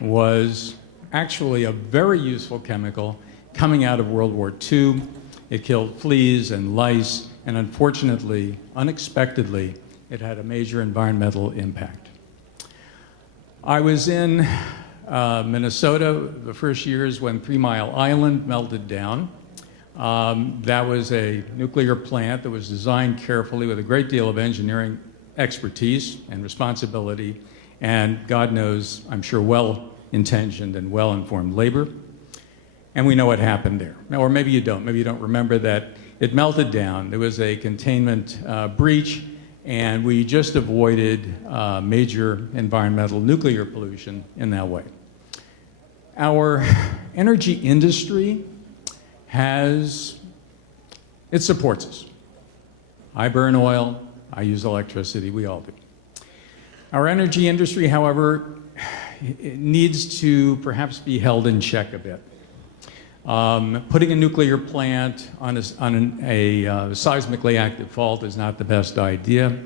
was actually a very useful chemical coming out of World War II. It killed fleas and lice, and unfortunately, unexpectedly, it had a major environmental impact. I was in Minnesota the first years when 3 Mile Island melted down. That was a nuclear plant that was designed carefully with a great deal of engineering expertise and responsibility, and God knows, I'm sure, well-intentioned and well-informed labor. And we know what happened there. Now, or maybe you don't. Maybe you don't remember that it melted down. There was a containment breach, and we just avoided major environmental nuclear pollution in that way. Our energy industry it supports us. I burn oil, I use electricity, we all do. Our energy industry, however, it needs to perhaps be held in check a bit. Putting a nuclear plant on a seismically active fault is not the best idea,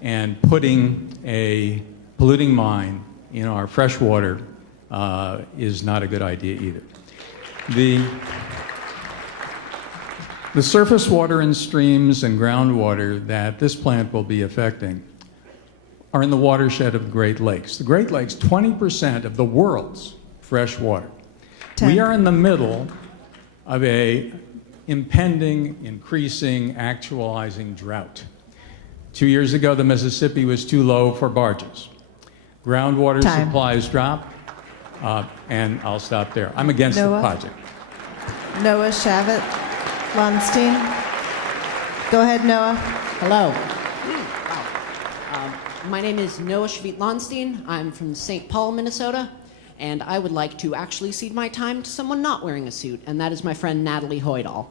and putting a polluting mine in our fresh water is not a good idea either. The surface water in streams and groundwater that this plant will be affecting are in the watershed of the Great Lakes. The Great Lakes, 20% of the world's fresh water. We are in the middle of a impending, increasing, actualizing drought. 2 years ago, the Mississippi was too low for barges. Groundwater supplies drop, and I'll stop there. I'm against the project. Noah Shavit Lonstein. Go ahead, Noah. Hello. My name is Noah Shavit Lonstein. I'm from St. Paul, Minnesota, and I would like to actually cede my time to someone not wearing a suit, and that is my friend Natalie Hoydal.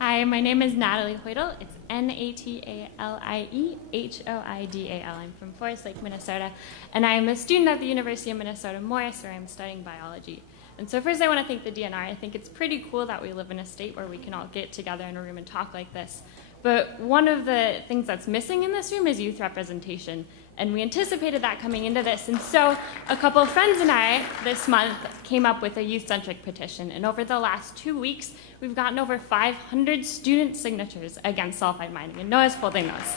Hi, my name is Natalie Hoydal. It's Nataliehoidal. I'm from Forest Lake, Minnesota, and I'm a student at the University of Minnesota Morris, where I'm studying biology. And so first I want to thank the DNR. I think it's pretty cool that we live in a state where we can all get together in a room and talk like this. But one of the things that's missing in this room is youth representation. And we anticipated that coming into this. And so a couple of friends and I this month came up with a youth-centric petition. And over the last 2 weeks, we've gotten over 500 student signatures against sulfide mining. And Noah's holding those.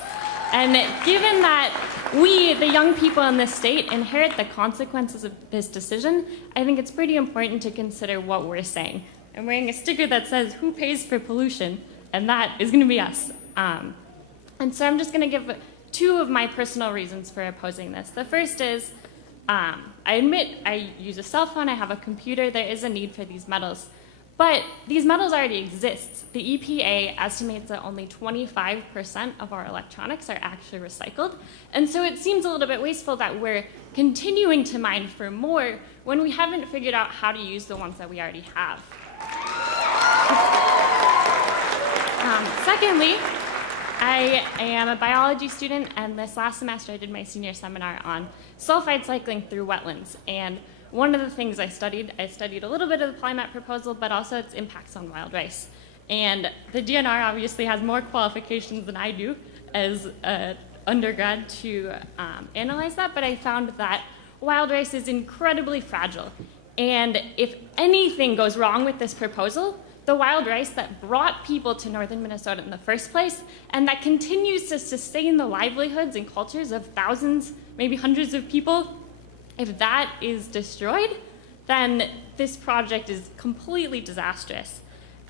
And given that we, the young people in this state, inherit the consequences of this decision, I think it's pretty important to consider what we're saying. I'm wearing a sticker that says, "Who pays for pollution?" And that is going to be us. And so I'm just going to give 2 of my personal reasons for opposing this. The first is, I admit I use a cell phone, I have a computer, there is a need for these metals. But these metals already exist. The EPA estimates that only 25% of our electronics are actually recycled. And so it seems a little bit wasteful that we're continuing to mine for more when we haven't figured out how to use the ones that we already have. Secondly, I am a biology student, and this last semester I did my senior seminar on sulfide cycling through wetlands. And one of the things I studied a little bit of the Polymet proposal, but also its impacts on wild rice. And the DNR obviously has more qualifications than I do as an undergrad to analyze that, but I found that wild rice is incredibly fragile. And if anything goes wrong with this proposal, the wild rice that brought people to northern Minnesota in the first place, and that continues to sustain the livelihoods and cultures of thousands, maybe hundreds of people, if that is destroyed, then this project is completely disastrous.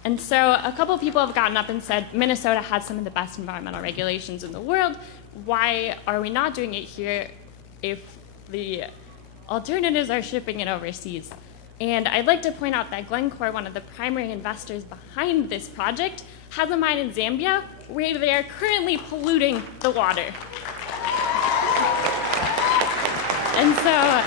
And so a couple of people have gotten up and said, Minnesota has some of the best environmental regulations in the world. Why are we not doing it here if the alternatives are shipping it overseas? And I'd like to point out that Glencore, one of the primary investors behind this project, has a mine in Zambia where they are currently polluting the water. And so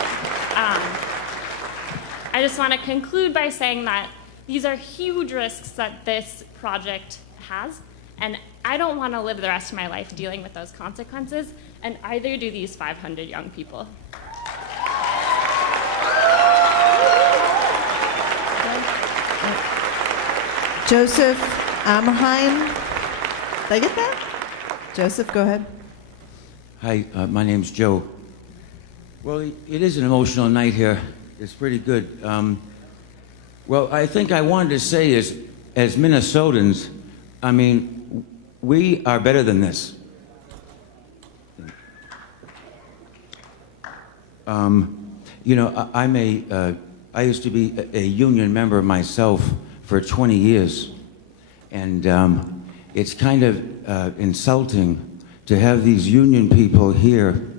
I just want to conclude by saying that these are huge risks that this project has, and I don't want to live the rest of my life dealing with those consequences, and either do these 500 young people. Joseph Ammerheim. Did I get that? Joseph, go ahead. Hi, my name's Joe. Well, it is an emotional night here. It's pretty good. Well, I think I wanted to say is, as Minnesotans, I mean, we are better than this. You know, I used to be a union member myself for 20 years, and it's kind of insulting to have these union people here.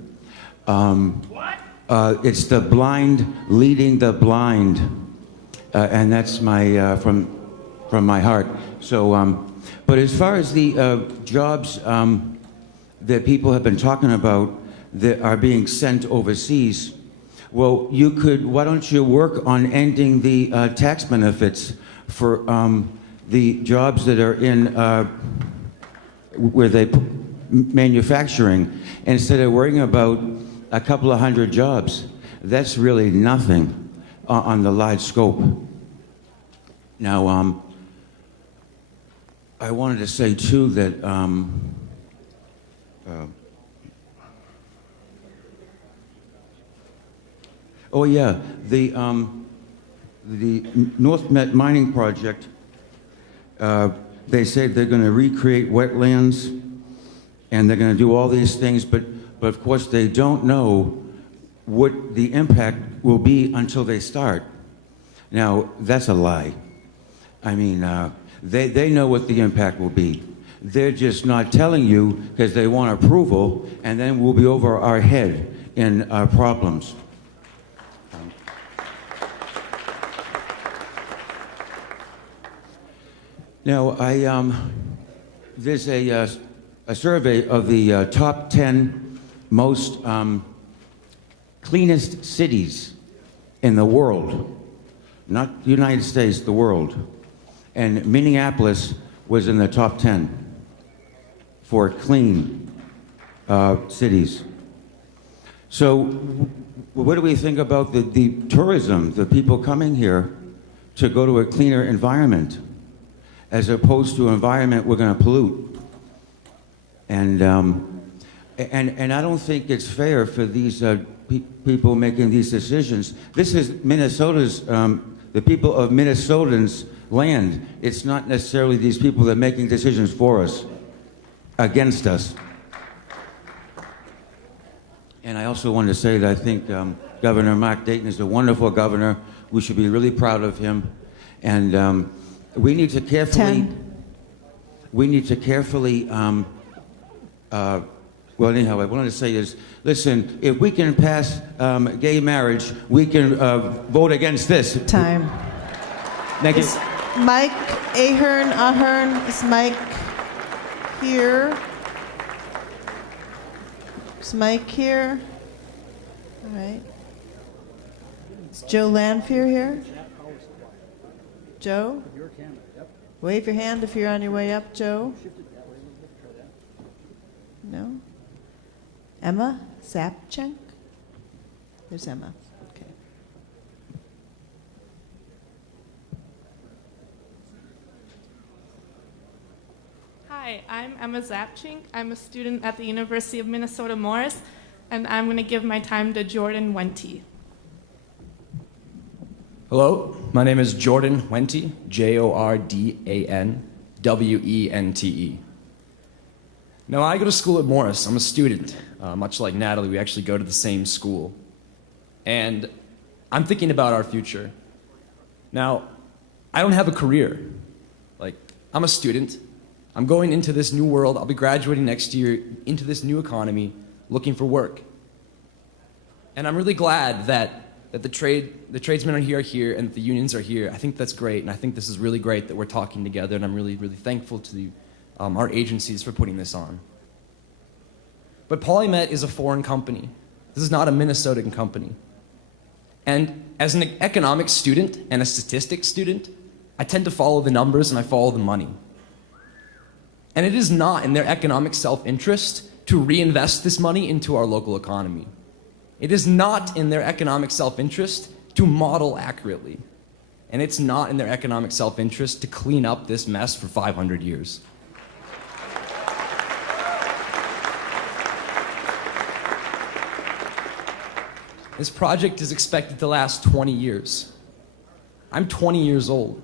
It's the blind leading the blind, and that's my from my heart. So, but as far as the jobs that people have been talking about that are being sent overseas, well, why don't you work on ending the tax benefits for the jobs that are in where they manufacturing, instead of worrying about a couple of hundred jobs. That's really nothing on the large scope. Now, I wanted to say too that oh yeah, the North Met mining project. They said they're going to recreate wetlands, and they're going to do all these things, but of course they don't know what the impact will be until they start. Now, that's a lie. I mean, they know what the impact will be. They're just not telling you because they want approval, and then we'll be over our head in problems. Now, there's a survey of the top 10 most cleanest cities in the world, not the United States, the world. And Minneapolis was in the top 10 for clean cities. So what do we think about the tourism, the people coming here to go to a cleaner environment, as opposed to an environment we're going to pollute? And I don't think it's fair for these people making these decisions. This is Minnesota's, the people of Minnesotans' land. It's not necessarily these people that are making decisions for us, against us. And I also wanted to say that I think Governor Mark Dayton is a wonderful governor. We should be really proud of him. And we need to carefully... 10. We need to carefully... well, anyhow, what I wanted to say is, listen, if we can pass gay marriage, we can vote against this. Time. Thank you. Is Mike Ahern, is Mike here? Is Mike here? All right. Is Joe Lanfear here? Joe? Wave your hand if you're on your way up, Joe. No? Emma Zapchenk? There's Emma. Okay. Hi, I'm Emma Zapchink. I'm a student at the University of Minnesota Morris, and I'm going to give my time to Jordan Wente. Hello, my name is Jordan Wente, Jordanwente. Now, I go to school at Morris. I'm a student. Much like Natalie, we actually go to the same school. And I'm thinking about our future. Now, I don't have a career. Like, I'm a student. I'm going into this new world. I'll be graduating next year into this new economy, looking for work. And I'm really glad that the tradesmen are here, and the unions are here. I think that's great, and I think this is really great that we're talking together, and I'm really, really thankful to our agencies for putting this on. But Polymet is a foreign company. This is not a Minnesotan company. And as an economics student and a statistics student, I tend to follow the numbers and I follow the money. And it is not in their economic self-interest to reinvest this money into our local economy. It is not in their economic self-interest to model accurately. And it's not in their economic self-interest to clean up this mess for 500 years. This project is expected to last 20 years. I'm 20 years old.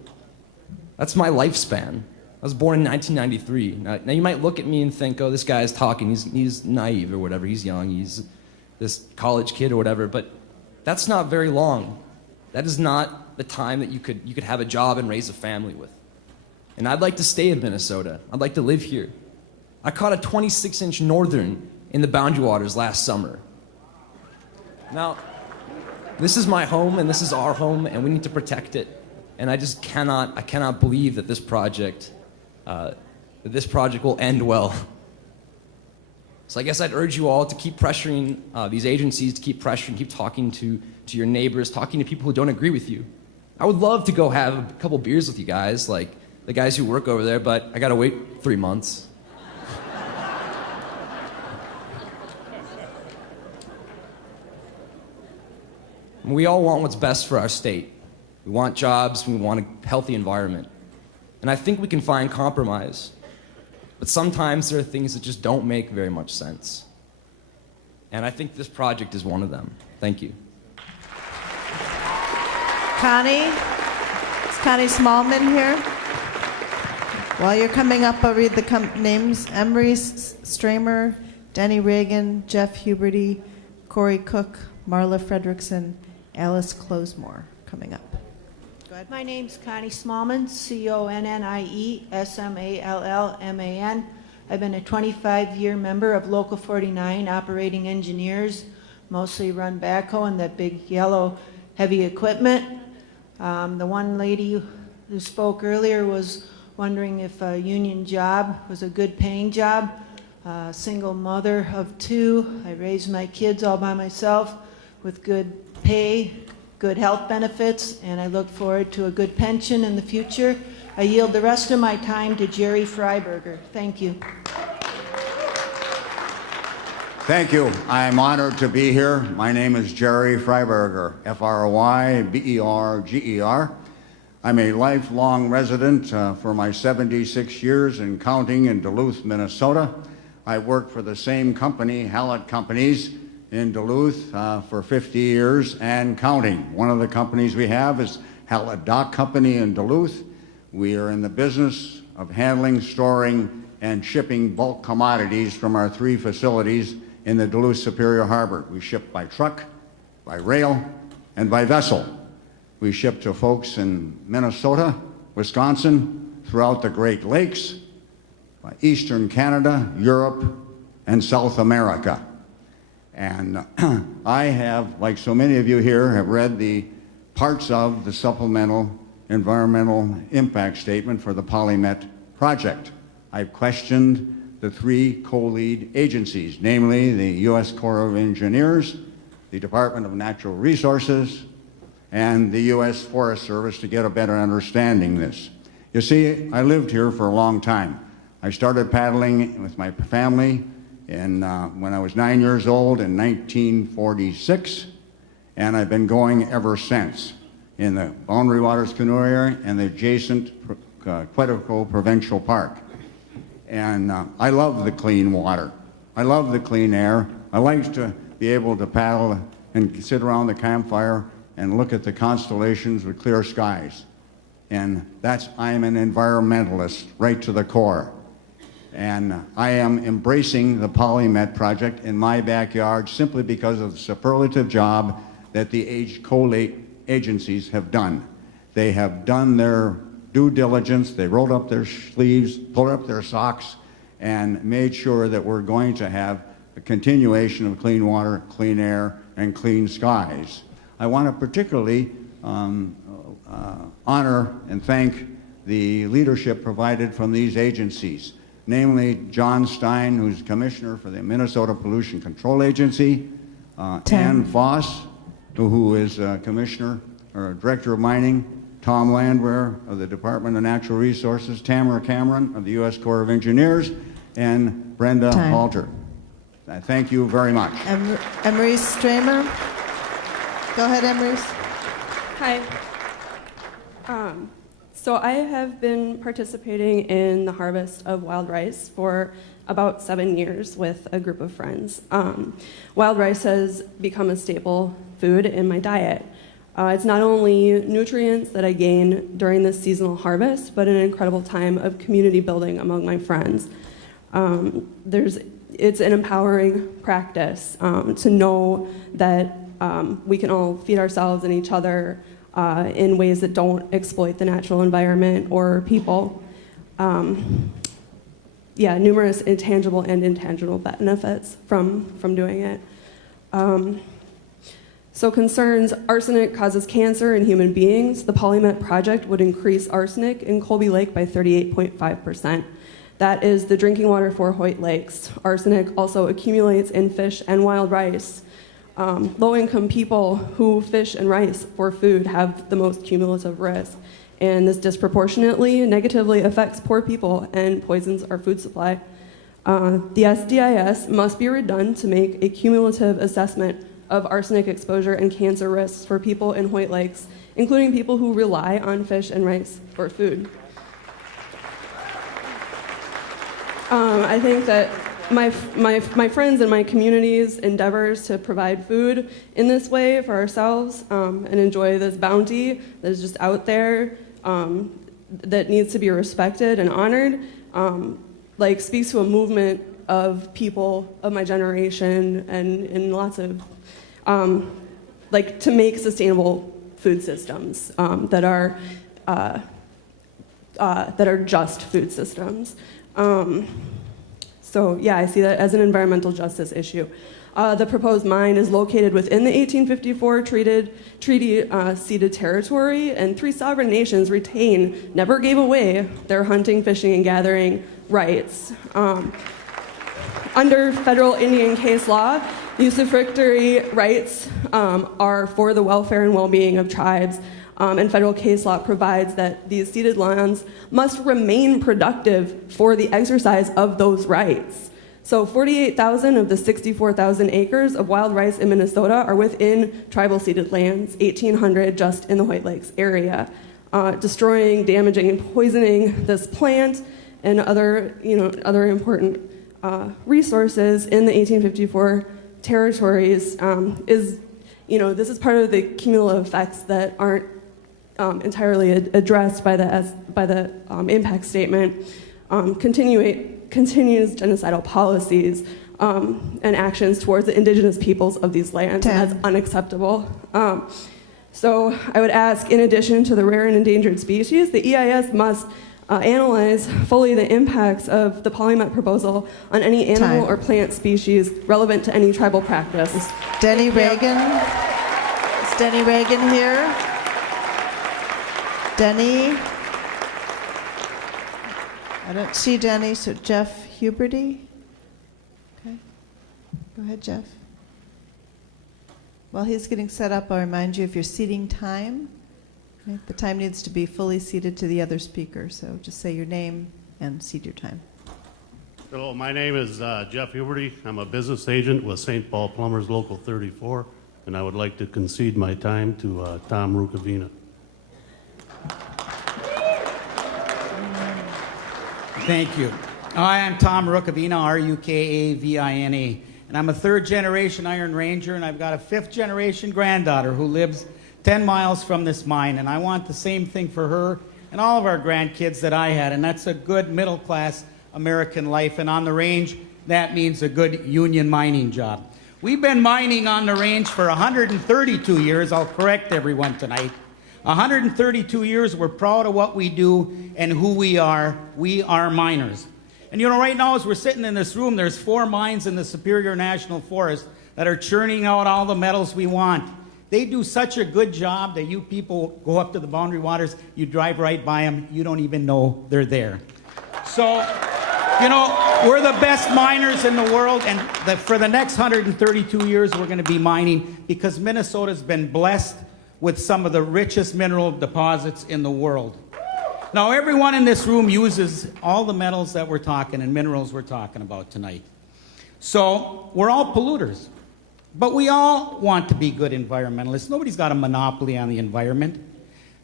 That's my lifespan. I was born in 1993. Now you might look at me and think, oh, this guy's talking, he's naive or whatever, he's young, he's this college kid or whatever, but that's not very long. That is not the time that you could have a job and raise a family with. And I'd like to stay in Minnesota. I'd like to live here. I caught a 26-inch northern in the Boundary Waters last summer. Now, this is my home and this is our home and we need to protect it. And I cannot believe that this project will end well. So I guess I'd urge you all to keep pressuring these agencies, to keep pressuring, keep talking to your neighbors, talking to people who don't agree with you. I would love to go have a couple beers with you guys, like the guys who work over there, but I gotta wait 3 months. We all want what's best for our state. We want jobs, we want a healthy environment. And I think we can find compromise. But sometimes there are things that just don't make very much sense. And I think this project is one of them. Thank you. Connie? Is Connie Smallman here? While you're coming up, I'll read the names. Emery Stramer, Denny Reagan, Jeff Huberty, Corey Cook, Marla Fredrickson, Alice Closemore coming up. Go ahead. My name's Connie Smallman, ConnieSmallman. I've been a 25-year member of Local 49 operating engineers, mostly run backhoe and that big yellow heavy equipment. The one lady who spoke earlier was wondering if a union job was a good paying job. Single mother of 2. I raised my kids all by myself with good pay, good health benefits, and I look forward to a good pension in the future. I yield the rest of my time to Jerry Freiberger. Thank you. Thank you. I'm honored to be here. My name is Jerry Freiberger, F-R-Y-B-E-R-G-E-R. I'm a lifelong resident for my 76 years and counting in Duluth, Minnesota. I worked for the same company, Hallett Companies, in Duluth for 50 years and counting. One of the companies we have is Hallett Dock Company in Duluth. We are in the business of handling, storing, and shipping bulk commodities from our 3 facilities in the Duluth Superior Harbor. We ship by truck, by rail, and by vessel. We ship to folks in Minnesota, Wisconsin, throughout the Great Lakes, by Eastern Canada, Europe, and South America. And I have, like so many of you here, have read the parts of the supplemental environmental impact statement for the Polymet project. I've questioned the 3 co-lead agencies, namely the U.S. Corps of Engineers, the Department of Natural Resources, and the U.S. Forest Service to get a better understanding of this. You see, I lived here for a long time. I started paddling with my family when I was 9 years old in 1946, and I've been going ever since in the Boundary Waters Canoe Area and the adjacent Quetico Provincial Park. And I love the clean water. I love the clean air. I like to be able to paddle and sit around the campfire and look at the constellations with clear skies. And I am an environmentalist right to the core. And I am embracing the Polymet project in my backyard simply because of the superlative job that the co-lead agencies have done. They have done their due diligence. They rolled up their sleeves, pulled up their socks, and made sure that we're going to have a continuation of clean water, clean air, and clean skies. I want to particularly honor and thank the leadership provided from these agencies, namely John Stein, who's Commissioner for the Minnesota Pollution Control Agency, Ann Foss, who is Commissioner or Director of Mining, Tom Landwehr of the Department of Natural Resources, Tamara Cameron of the U.S. Corps of Engineers, and Brenda Halter. I thank you very much. Emery Stramer. Go ahead, Emery. Hi. So I have been participating in the harvest of wild rice for about 7 years with a group of friends. Wild rice has become a staple food in my diet. It's not only nutrients that I gain during this seasonal harvest, but an incredible time of community building among my friends. It's an empowering practice to know that we can all feed ourselves and each other in ways that don't exploit the natural environment or people. Numerous intangible and intangible benefits from doing it. So concerns: arsenic causes cancer in human beings. The Polymet project would increase arsenic in Colby Lake by 38.5%. That is the drinking water for Hoyt Lakes. Arsenic also accumulates in fish and wild rice. Low-income people who fish and rice for food have the most cumulative risk, and this disproportionately negatively affects poor people and poisons our food supply. The SDIS must be redone to make a cumulative assessment of arsenic exposure and cancer risks for people in Hoyt Lakes, including people who rely on fish and rice for food. I think that my friends and my community's endeavors to provide food in this way for ourselves and enjoy this bounty that is just out there that needs to be respected and honored, speaks to a movement of people of my generation and lots of to make sustainable food systems that are just food systems. I see that as an environmental justice issue. The proposed mine is located within the 1854 treaty ceded territory, and 3 sovereign nations never gave away their hunting, fishing, and gathering rights. Under federal Indian case law, usufructory rights are for the welfare and well-being of tribes, and federal case law provides that these ceded lands must remain productive for the exercise of those rights. So 48,000 of the 64,000 acres of wild rice in Minnesota are within tribal ceded lands, 1,800 just in the White Lakes area. Destroying, damaging, and poisoning this plant and other important resources in the 1854 territories this is part of the cumulative effects that aren't entirely addressed by the impact statement. Continues genocidal policies and actions towards the indigenous peoples of these lands, and that's unacceptable. So I would ask, in addition to the rare and endangered species, the EIS must analyze fully the impacts of the Polymet proposal on any animal or plant species relevant to any tribal practice. Denny Reagan. Is Denny Reagan here? Denny? I don't see Denny, so Jeff Huberty? Okay. Go ahead, Jeff. While he's getting set up, I'll remind you of your seating time. Okay. The time needs to be fully seated to the other speaker, so just say your name and seat your time. Hello, my name is Jeff Huberty. I'm a business agent with St. Paul Plumbers Local 34, and I would like to concede my time to Tom Rukavina. Thank you. Hi, I'm Tom Rukavina, R-U-K-A-V-I-N-A, and I'm a third-generation Iron Ranger, and I've got a fifth-generation granddaughter who lives 10 miles from this mine, and I want the same thing for her and all of our grandkids that I had, and that's a good middle-class American life, and on the range, that means a good union mining job. We've been mining on the range for 132 years. I'll correct everyone tonight. 132 years, we're proud of what we do and who we are. We are miners. And right now as we're sitting in this room, there's 4 mines in the Superior National Forest that are churning out all the metals we want. They do such a good job that you people go up to the Boundary Waters, you drive right by them, you don't even know they're there. So, we're the best miners in the world, and for the next 132 years, we're going to be mining because Minnesota's been blessed with some of the richest mineral deposits in the world. Now, everyone in this room uses all the metals that we're talking and minerals we're talking about tonight. So, we're all polluters. But we all want to be good environmentalists. Nobody's got a monopoly on the environment.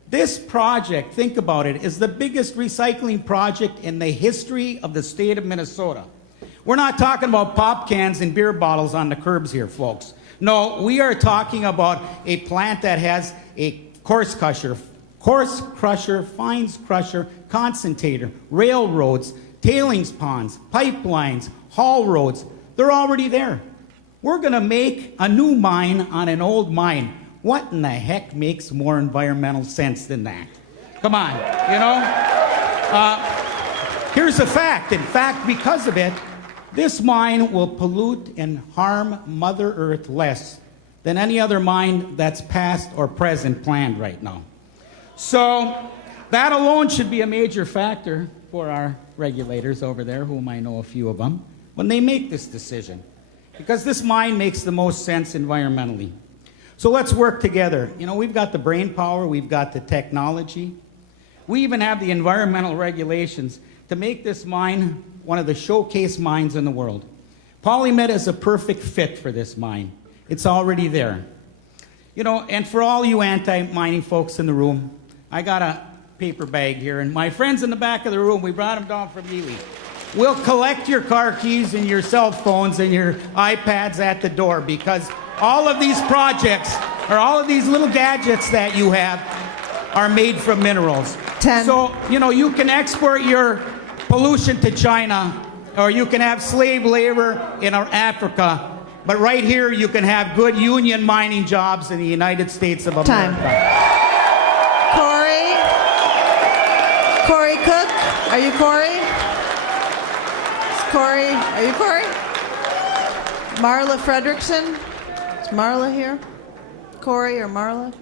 This project, think about it, is the biggest recycling project in the history of the state of Minnesota. We're not talking about pop cans and beer bottles on the curbs here, folks. No, we are talking about a plant that has a coarse crusher, fines crusher, concentrator, railroads, tailings ponds, pipelines, haul roads. They're already there. We're going to make a new mine on an old mine. What in the heck makes more environmental sense than that? Come on, you know? Here's a fact. In fact, because of it, this mine will pollute and harm Mother Earth less than any other mine that's past or present planned right now. So that alone should be a major factor for our regulators over there, whom I know a few of them, when they make this decision. Because this mine makes the most sense environmentally. So let's work together. You know, we've got the brain power, we've got the technology. We even have the environmental regulations to make this mine one of the showcase mines in the world. Polymet is a perfect fit for this mine. It's already there. You know, and for all you anti-mining folks in the room, I got a paper bag here, and my friends in the back of the room, we brought them down from Ely. We'll collect your car keys and your cell phones and your iPads at the door, because all of these projects, or all of these little gadgets that you have, are made from minerals. 10. So, you know, you can export your pollution to China, or you can have slave labor in Africa, but right here you can have good union mining jobs in the United States of America. Time. Corey Cook, are you Corey? Corey, are you Corey? Marla Fredrickson, is Marla here? Corey or Marla?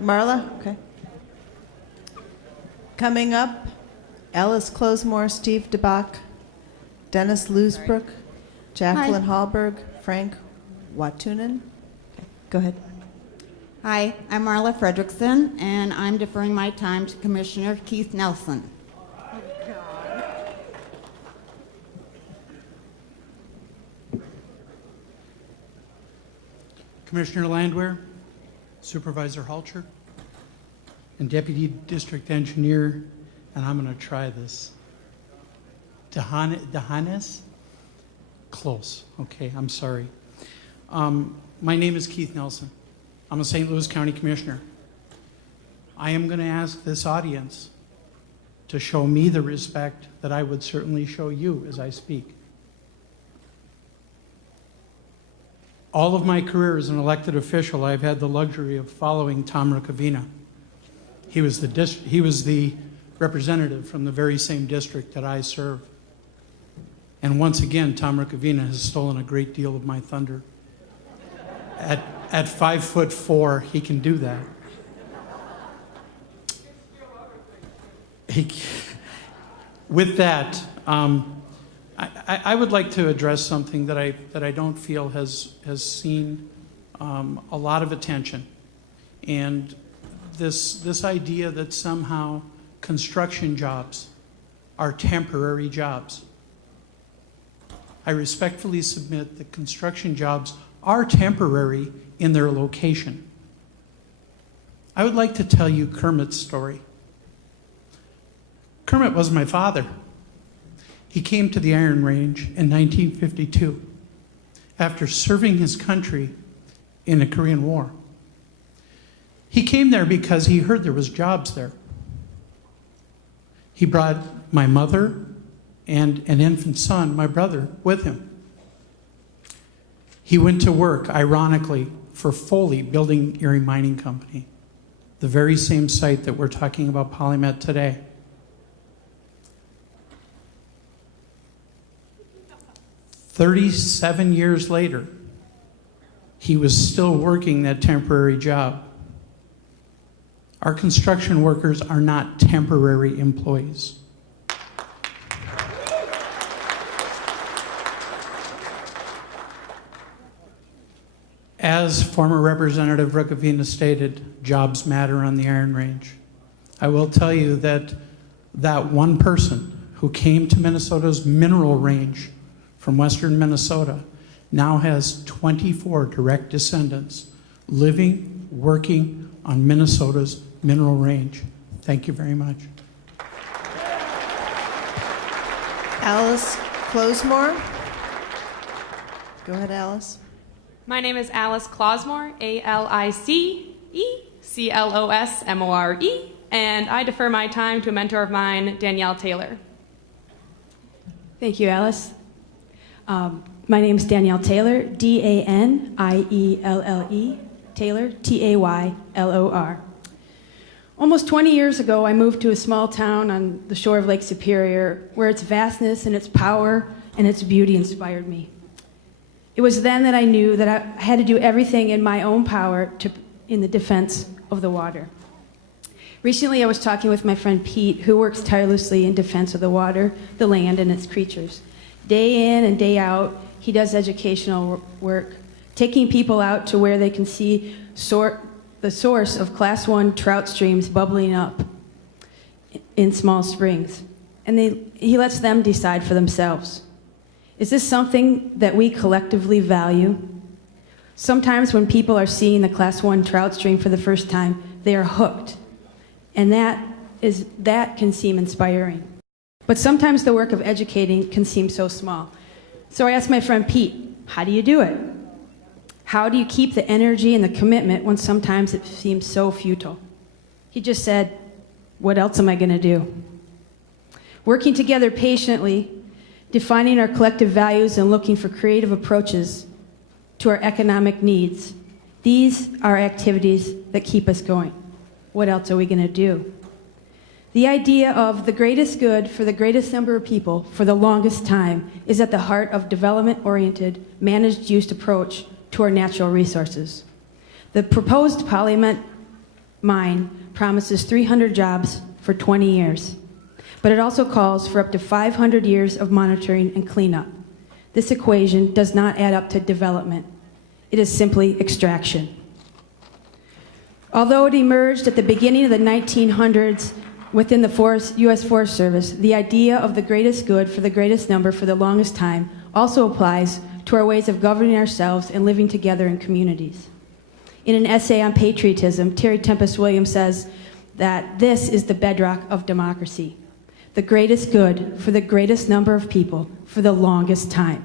Marla, okay. Coming up, Ellis Closemore, Steve DeBach, Dennis Loosbrook, Jacqueline Hallberg, Frank Watunen. Okay, go ahead. Hi, I'm Marla Fredrickson, and I'm deferring my time to Commissioner Keith Nelson. Commissioner Landwehr, Supervisor Halcher, and Deputy District Engineer, and I'm going to try this. Dehanes? Close. Okay, I'm sorry. My name is Keith Nelson. I'm a St. Louis County Commissioner. I am going to ask this audience to show me the respect that I would certainly show you as I speak. All of my career as an elected official, I've had the luxury of following Tom Rukavina. He was the representative from the very same district that I serve. And once again, Tom Rukavina has stolen a great deal of my thunder. At 5'4", he can do that. With that, I would like to address something that I don't feel has seen a lot of attention, and this idea that somehow construction jobs are temporary jobs. I respectfully submit that construction jobs are temporary in their location. I would like to tell you Kermit's story. Kermit was my father. He came to the Iron Range in 1952 after serving his country in the Korean War. He came there because he heard there was jobs there. He brought my mother and an infant son, my brother, with him. He went to work, ironically, for Foley Building Erie Mining Company, the very same site that we're talking about Polymet today. 37 years later, he was still working that temporary job. Our construction workers are not temporary employees. As former Representative Rukavina stated, jobs matter on the Iron Range. I will tell you that that one person who came to Minnesota's mineral range from western Minnesota now has 24 direct descendants living, working on Minnesota's mineral range. Thank you very much. Alice Closemore. Go ahead, Alice. My name is Alice Clausmore, ALICECLOSMORE, and I defer my time to a mentor of mine, Danielle Taylor. Thank you, Alice. My name is Danielle Taylor, DANIELLE, Taylor, TAYLOR. Almost 20 years ago, I moved to a small town on the shore of Lake Superior where its vastness and its power and its beauty inspired me. It was then that I knew that I had to do everything in my own power in the defense of the water. Recently, I was talking with my friend Pete, who works tirelessly in defense of the water, the land, and its creatures. Day in and day out, he does educational work, taking people out to where they can see the source of Class 1 trout streams bubbling up in small springs. And he lets them decide for themselves. Is this something that we collectively value? Sometimes when people are seeing the Class 1 trout stream for the first time, they are hooked. And that can seem inspiring. But sometimes the work of educating can seem so small. So I asked my friend Pete, how do you do it? How do you keep the energy and the commitment when sometimes it seems so futile? He just said, what else am I going to do? Working together patiently, defining our collective values and looking for creative approaches to our economic needs. These are activities that keep us going. What else are we going to do? The idea of the greatest good for the greatest number of people for the longest time is at the heart of development-oriented, managed-use approach to our natural resources. The proposed Polymet mine promises 300 jobs for 20 years, but it also calls for up to 500 years of monitoring and cleanup. This equation does not add up to development. It is simply extraction. Although it emerged at the beginning of the 1900s within the U.S. Forest Service, the idea of the greatest good for the greatest number for the longest time also applies to our ways of governing ourselves and living together in communities. In an essay on patriotism, Terry Tempest Williams says that this is the bedrock of democracy, the greatest good for the greatest number of people for the longest time.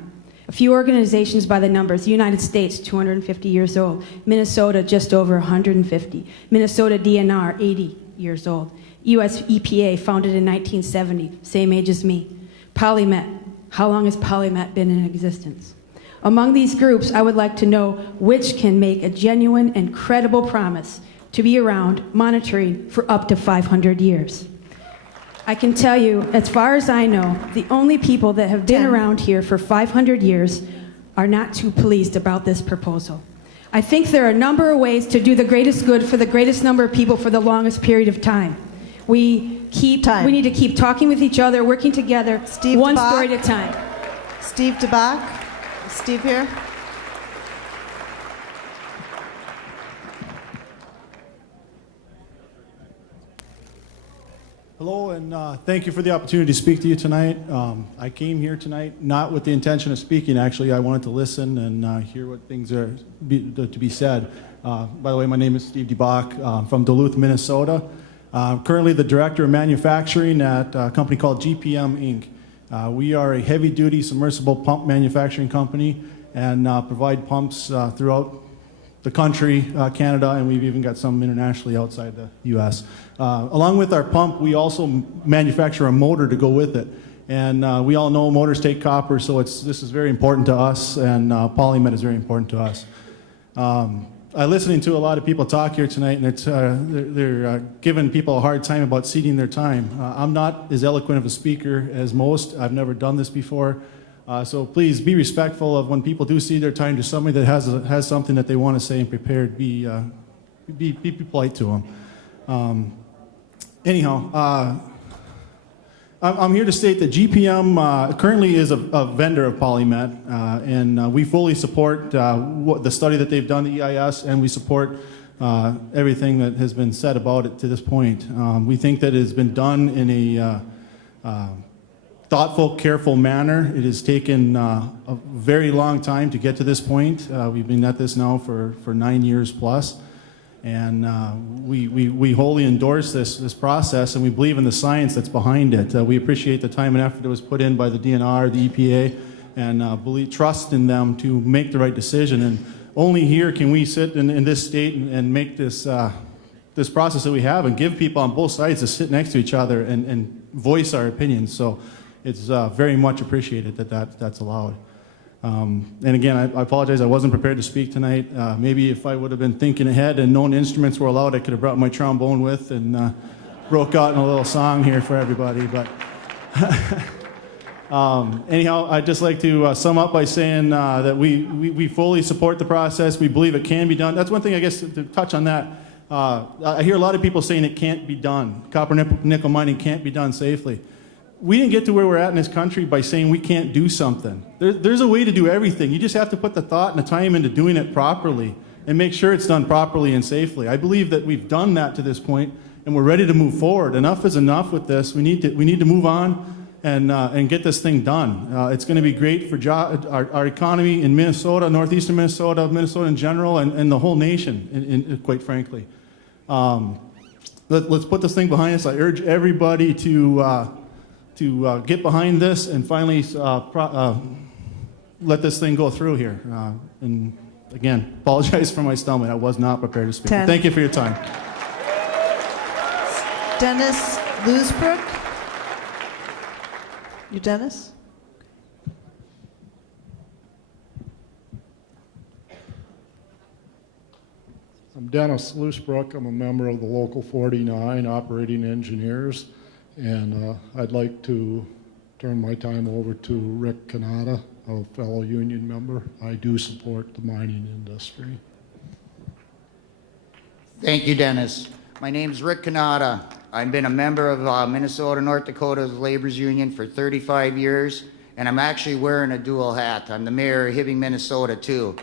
A few organizations by the numbers: the United States, 250 years old; Minnesota, just over 150; Minnesota DNR, 80 years old; US EPA, founded in 1970, same age as me; Polymet, how long has Polymet been in existence? Among these groups, I would like to know which can make a genuine and credible promise to be around monitoring for up to 500 years. I can tell you, as far as I know, the only people that have been around here for 500 years are not too pleased about this proposal. I think there are a number of ways to do the greatest good for the greatest number of people for the longest period of time. We need to keep talking with each other, working together, one story at a time. Steve DeBach. Steve here. Hello, and thank you for the opportunity to speak to you tonight. I came here tonight not with the intention of speaking. Actually, I wanted to listen and hear what things are to be said. By the way, my name is Steve DeBach from Duluth, Minnesota. Currently the director of manufacturing at a company called GPM Inc. We are a heavy-duty submersible pump manufacturing company and provide pumps throughout the country, Canada, and we've even got some internationally outside the U.S. Along with our pump, we also manufacture a motor to go with it. And we all know motors take copper, so this is very important to us, and Polymet is very important to us. I'm listening to a lot of people talk here tonight, and they're giving people a hard time about ceding their time. I'm not as eloquent of a speaker as most. I've never done this before. So please be respectful of when people do cede their time to somebody that has something that they want to say and prepared. Be polite to them. Anyhow, I'm here to state that GPM currently is a vendor of Polymet, and we fully support the study that they've done, the EIS, and we support everything that has been said about it to this point. We think that it has been done in a thoughtful, careful manner. It has taken a very long time to get to this point. We've been at this now for 9 years plus. And we wholly endorse this process, and we believe in the science that's behind it. We appreciate the time and effort that was put in by the DNR, the EPA, and trust in them to make the right decision. And only here can we sit in this state and make this this process that we have and give people on both sides to sit next to each other and voice our opinions. So it's very much appreciated that's allowed. And again, I apologize, I wasn't prepared to speak tonight. Maybe if I would have been thinking ahead and known instruments were allowed, I could have brought my trombone with and broke out in a little song here for everybody. But anyhow, I'd just like to sum up by saying that we fully support the process. We believe it can be done. That's one thing, I guess, to touch on that. I hear a lot of people saying it can't be done. Copper nickel mining can't be done safely. We didn't get to where we're at in this country by saying we can't do something. There's a way to do everything. You just have to put the thought and the time into doing it properly and make sure it's done properly and safely. I believe that we've done that to this point, and we're ready to move forward. Enough is enough with this. We need to move on and get this thing done. It's going to be great for our economy in Minnesota, northeastern Minnesota, Minnesota in general, and the whole nation, quite frankly. Let's put this thing behind us. I urge everybody to get behind this and finally let this thing go through here. And again, apologize for my stomach. I was not prepared to speak. Thank you for your time. Dennis Lusbrook. You Dennis? I'm Dennis Lusbrook. I'm a member of the Local 49 Operating Engineers, and I'd like to turn my time over to Rick Canada, a fellow union member. I do support the mining industry. Thank you, Dennis. My name is Rick Canada. I've been a member of Minnesota North Dakota's Labor's Union for 35 years, and I'm actually wearing a dual hat. I'm the mayor of Hibbing, Minnesota, too.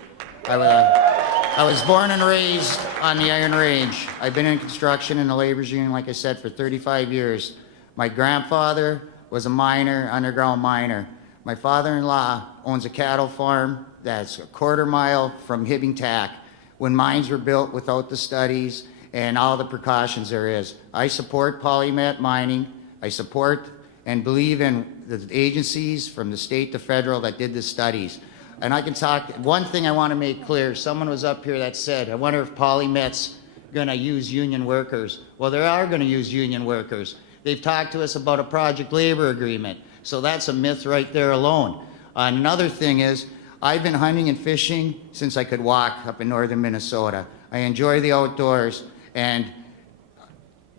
I was born and raised on the Iron Range. I've been in construction in the Labor's Union, like I said, for 35 years. My grandfather was a miner, underground miner. My father-in-law owns a cattle farm that's a quarter-mile from Hibbing Tack, when mines were built without the studies and all the precautions there is. I support Polymet mining. I support and believe in the agencies from the state to federal that did the studies. And I can talk, one thing I want to make clear, someone was up here that said, I wonder if Polymet's gonna use union workers. Well, they are gonna use union workers. They've talked to us about a project labor agreement. So that's a myth right there alone. Another thing is, I've been hunting and fishing since I could walk up in northern Minnesota. I enjoy the outdoors, and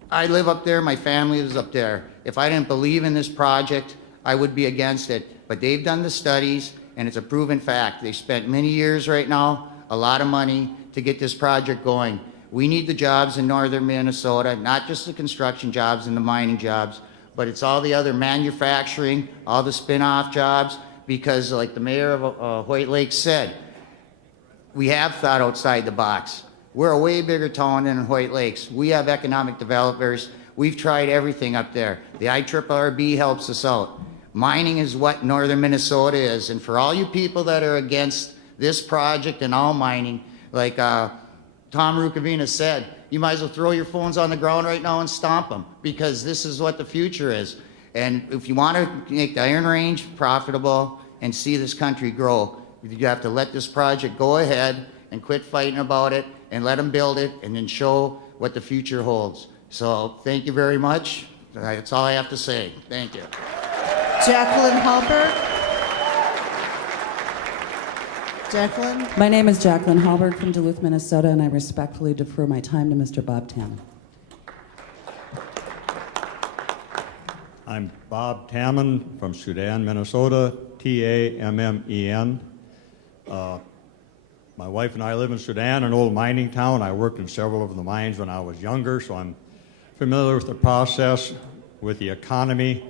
I live up there, my family lives up there. If I didn't believe in this project, I would be against it. But they've done the studies, and it's a proven fact. They spent many years right now, a lot of money to get this project going. We need the jobs in northern Minnesota, not just the construction jobs and the mining jobs, but it's all the other manufacturing, all the spin-off jobs, because like the mayor of Hoyt Lake said, we have thought outside the box. We're a way bigger town than Hoyt Lakes. We have economic developers. We've tried everything up there. The IRRB helps us out. Mining is what northern Minnesota is, and for all you people that are against this project and all mining, like Tom Rukavina said, you might as well throw your phones on the ground right now and stomp them, because this is what the future is. And if you want to make the Iron Range profitable and see this country grow, you have to let this project go ahead and quit fighting about it and let them build it and then show what the future holds. So thank you very much. That's all I have to say. Thank you. Jacqueline Hallberg. Jacqueline? My name is Jacqueline Hallberg from Duluth, Minnesota, and I respectfully defer my time to Mr. Bob Tam. I'm Bob Tammen from Sudan, Minnesota, Tammen. My wife and I live in Sudan, an old mining town. I worked in several of the mines when I was younger, so I'm familiar with the process, with the economy.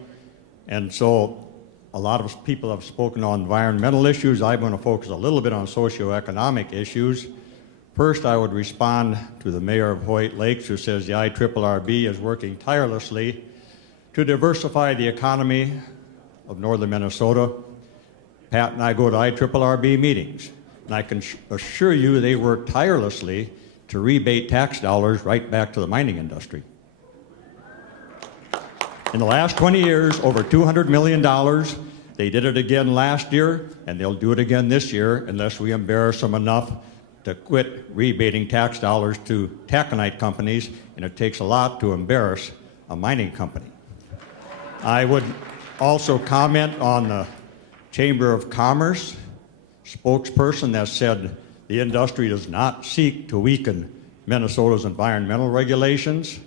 And so a lot of people have spoken on environmental issues. I'm going to focus a little bit on socioeconomic issues. First, I would respond to the mayor of Hoyt Lakes, who says the IRRB is working tirelessly to diversify the economy of northern Minnesota. Pat and I go to IRRB meetings, and I can assure you they work tirelessly to rebate tax dollars right back to the mining industry. In the last 20 years, over $200 million They did it again last year, and they'll do it again this year unless we embarrass them enough to quit rebating tax dollars to taconite companies, and it takes a lot to embarrass a mining company. I would also comment on the Chamber of Commerce spokesperson that said the industry does not seek to weaken Minnesota's environmental regulations.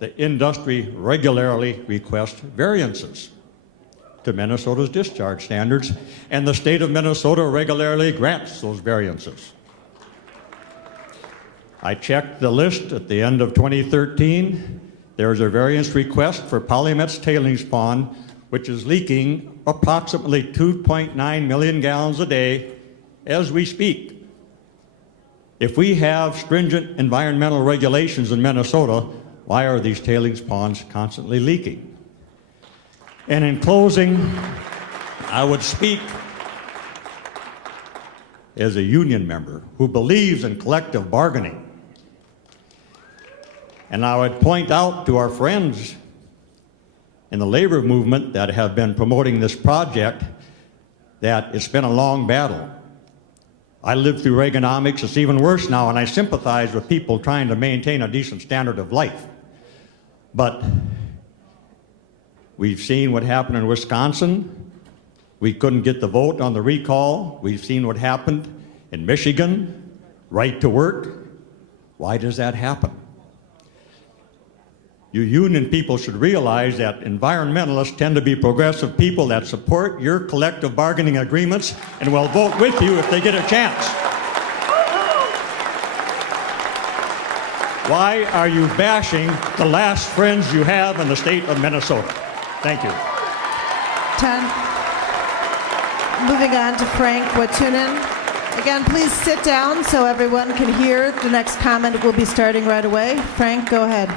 The industry regularly requests variances to Minnesota's discharge standards, and the state of Minnesota regularly grants those variances. I checked the list at the end of 2013. There's a variance request for Polymet's tailings pond, which is leaking approximately 2.9 million gallons a day as we speak. If we have stringent environmental regulations in Minnesota, why are these tailings ponds constantly leaking? And in closing, I would speak as a union member who believes in collective bargaining. And I would point out to our friends in the labor movement that have been promoting this project that it's been a long battle. I lived through Reaganomics. It's even worse now, and I sympathize with people trying to maintain a decent standard of life. But we've seen what happened in Wisconsin. We couldn't get the vote on the recall. We've seen what happened in Michigan, right to work. Why does that happen? You union people should realize that environmentalists tend to be progressive people that support your collective bargaining agreements and will vote with you if they get a chance. Why are you bashing the last friends you have in the state of Minnesota? Thank you. 10. Moving on to Frank Watunen. Again, please sit down so everyone can hear. The next comment will be starting right away. Frank, go ahead.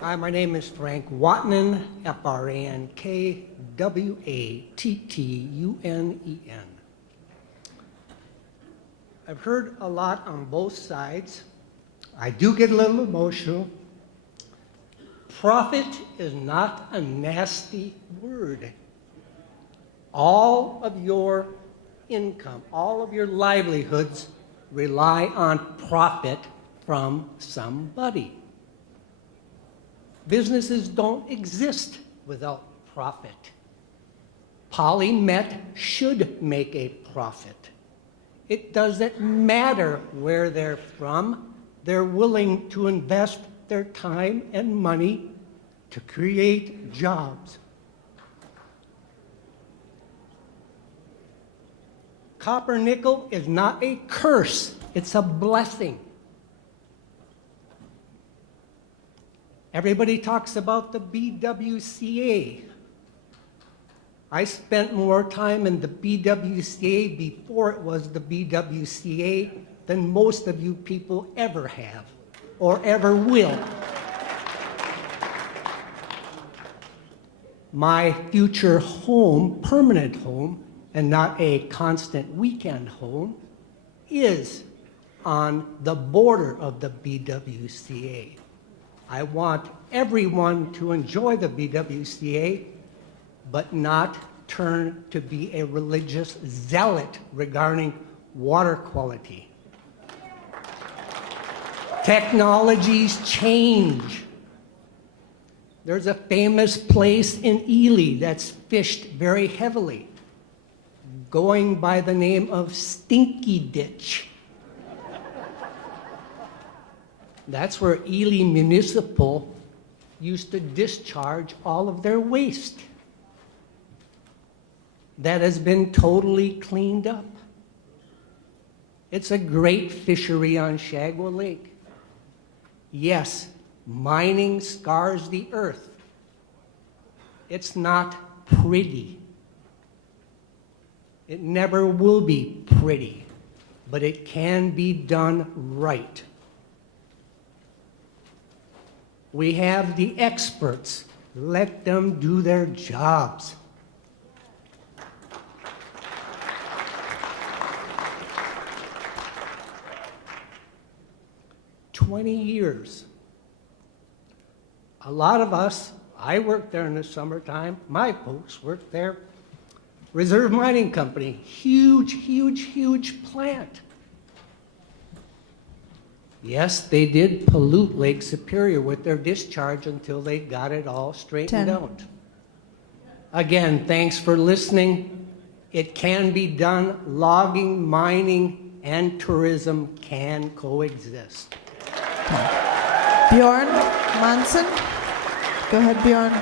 Hi, my name is Frank Watunen, F-R-A-N-K-W-A-T-T-U-N-E-N. I've heard a lot on both sides. I do get a little emotional. Profit is not a nasty word. All of your income, all of your livelihoods rely on profit from somebody. Businesses don't exist without profit. Polymet should make a profit. It doesn't matter where they're from. They're willing to invest their time and money to create jobs. Copper nickel is not a curse, it's a blessing. Everybody talks about the BWCA. I spent more time in the BWCA before it was the BWCA than most of you people ever have or ever will. My future home, permanent home, and not a constant weekend home, is on the border of the BWCA. I want everyone to enjoy the BWCA, but not turn to be a religious zealot regarding water quality. Technologies change. There's a famous place in Ely that's fished very heavily, going by the name of Stinky Ditch. That's where Ely Municipal used to discharge all of their waste. That has been totally cleaned up. It's a great fishery on Shagwa Lake. Yes, mining scars the earth. It's not pretty. It never will be pretty, but it can be done right. We have the experts. Let them do their jobs. "20 years. A lot of us I worked there in the summertime. My folks worked there. Reserve Mining Company, huge, huge, huge plant. Yes, they did pollute Lake Superior with their discharge until they got it all straightened 10. out. Again, thanks for listening. It can be done. Logging, mining, and tourism can coexist. Bjorn Monson. Go ahead, Bjorn.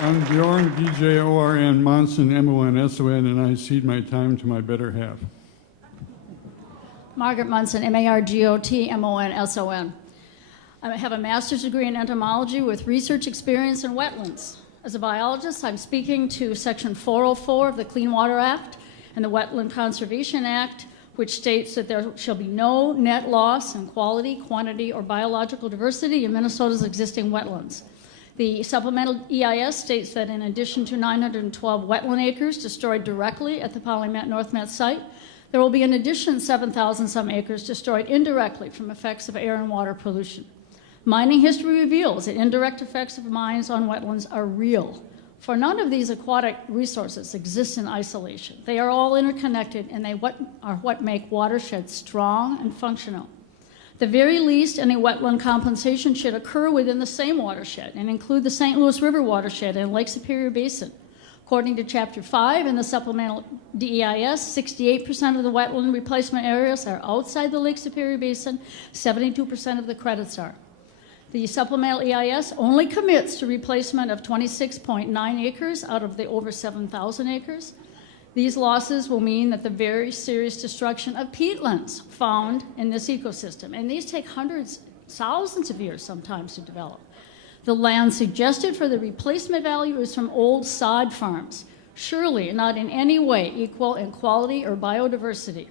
I'm Bjorn, B-J-O-R-N, Monson, M-O-N-S-O-N, and I cede my time to my better half. Margaret Munson, M-A-R-G-O-T-M-O-N-S-O-N. I have a master's degree in entomology with research experience in wetlands. As a biologist, I'm speaking to Section 404 of the Clean Water Act and the Wetland Conservation Act, which states that there shall be no net loss in quality, quantity, or biological diversity in Minnesota's existing wetlands. The supplemental EIS states that in addition to 912 wetland acres destroyed directly at the Polymet NorthMet site, there will be an additional 7,000 some acres destroyed indirectly from effects of air and water pollution. Mining history reveals that indirect effects of mines on wetlands are real, for none of these aquatic resources exist in isolation. They are all interconnected, and they are what make watersheds strong and functional. The very least, any wetland compensation should occur within the same watershed and include the St. Louis River watershed and Lake Superior Basin. According to Chapter 5 in the supplemental DEIS, 68% of the wetland replacement areas are outside the Lake Superior Basin, 72% of the credits are. The supplemental EIS only commits to replacement of 26.9 acres out of the over 7,000 acres. These losses will mean that the very serious destruction of peatlands found in this ecosystem, and these take hundreds, thousands of years sometimes to develop. The land suggested for the replacement value is from old sod farms, surely not in any way equal in quality or biodiversity.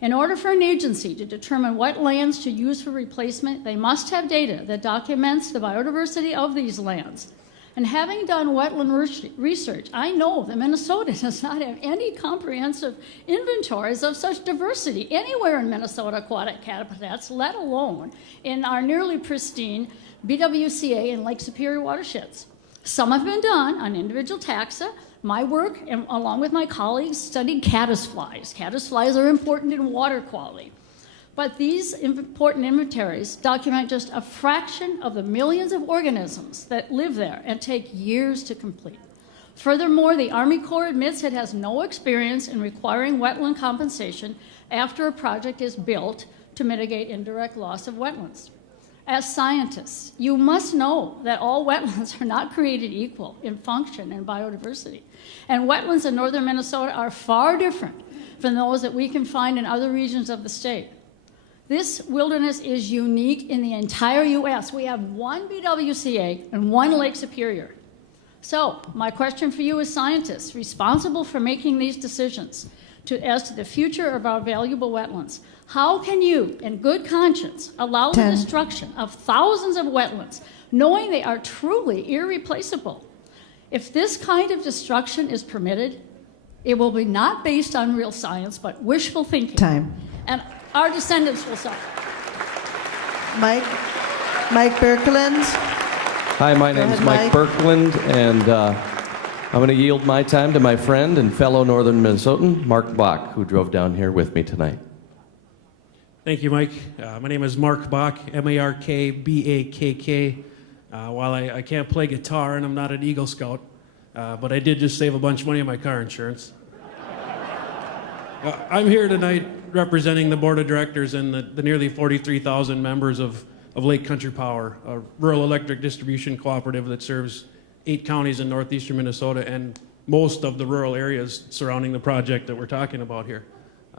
In order for an agency to determine what lands to use for replacement, they must have data that documents the biodiversity of these lands. And having done wetland research, I know that Minnesota does not have any comprehensive inventories of such diversity anywhere in Minnesota aquatic habitats, let alone in our nearly pristine BWCA and Lake Superior watersheds. Some have been done on individual taxa. My work, along with my colleagues, studied caddisflies. Caddisflies are important in water quality. But these important inventories document just a fraction of the millions of organisms that live there and take years to complete. Furthermore, the Army Corps admits it has no experience in requiring wetland compensation after a project is built to mitigate indirect loss of wetlands. As scientists, you must know that all wetlands are not created equal in function and biodiversity. And wetlands in northern Minnesota are far different from those that we can find in other regions of the state. This wilderness is unique in the entire U.S. We have one BWCA and one Lake Superior. So, my question for you as scientists responsible for making these decisions as to the future of our valuable wetlands, how can you, in good conscience, allow the destruction of thousands of wetlands, knowing they are truly irreplaceable? If this kind of destruction is permitted, it will be not based on real science, but wishful thinking. Time. And our descendants will suffer. Mike Birkeland. Hi, my name is Mike Birkeland, and I'm going to yield my time to my friend and fellow Northern Minnesotan, Mark Bach, who drove down here with me tonight. Thank you, Mike. My name is Mark Bach, M-A-R-K-B-A-K-K. While I can't play guitar and I'm not an Eagle Scout, but I did just save a bunch of money on my car insurance. I'm here tonight representing the board of directors and the nearly 43,000 members of Lake Country Power, a rural electric distribution cooperative that serves 8 counties in northeastern Minnesota and most of the rural areas surrounding the project that we're talking about here.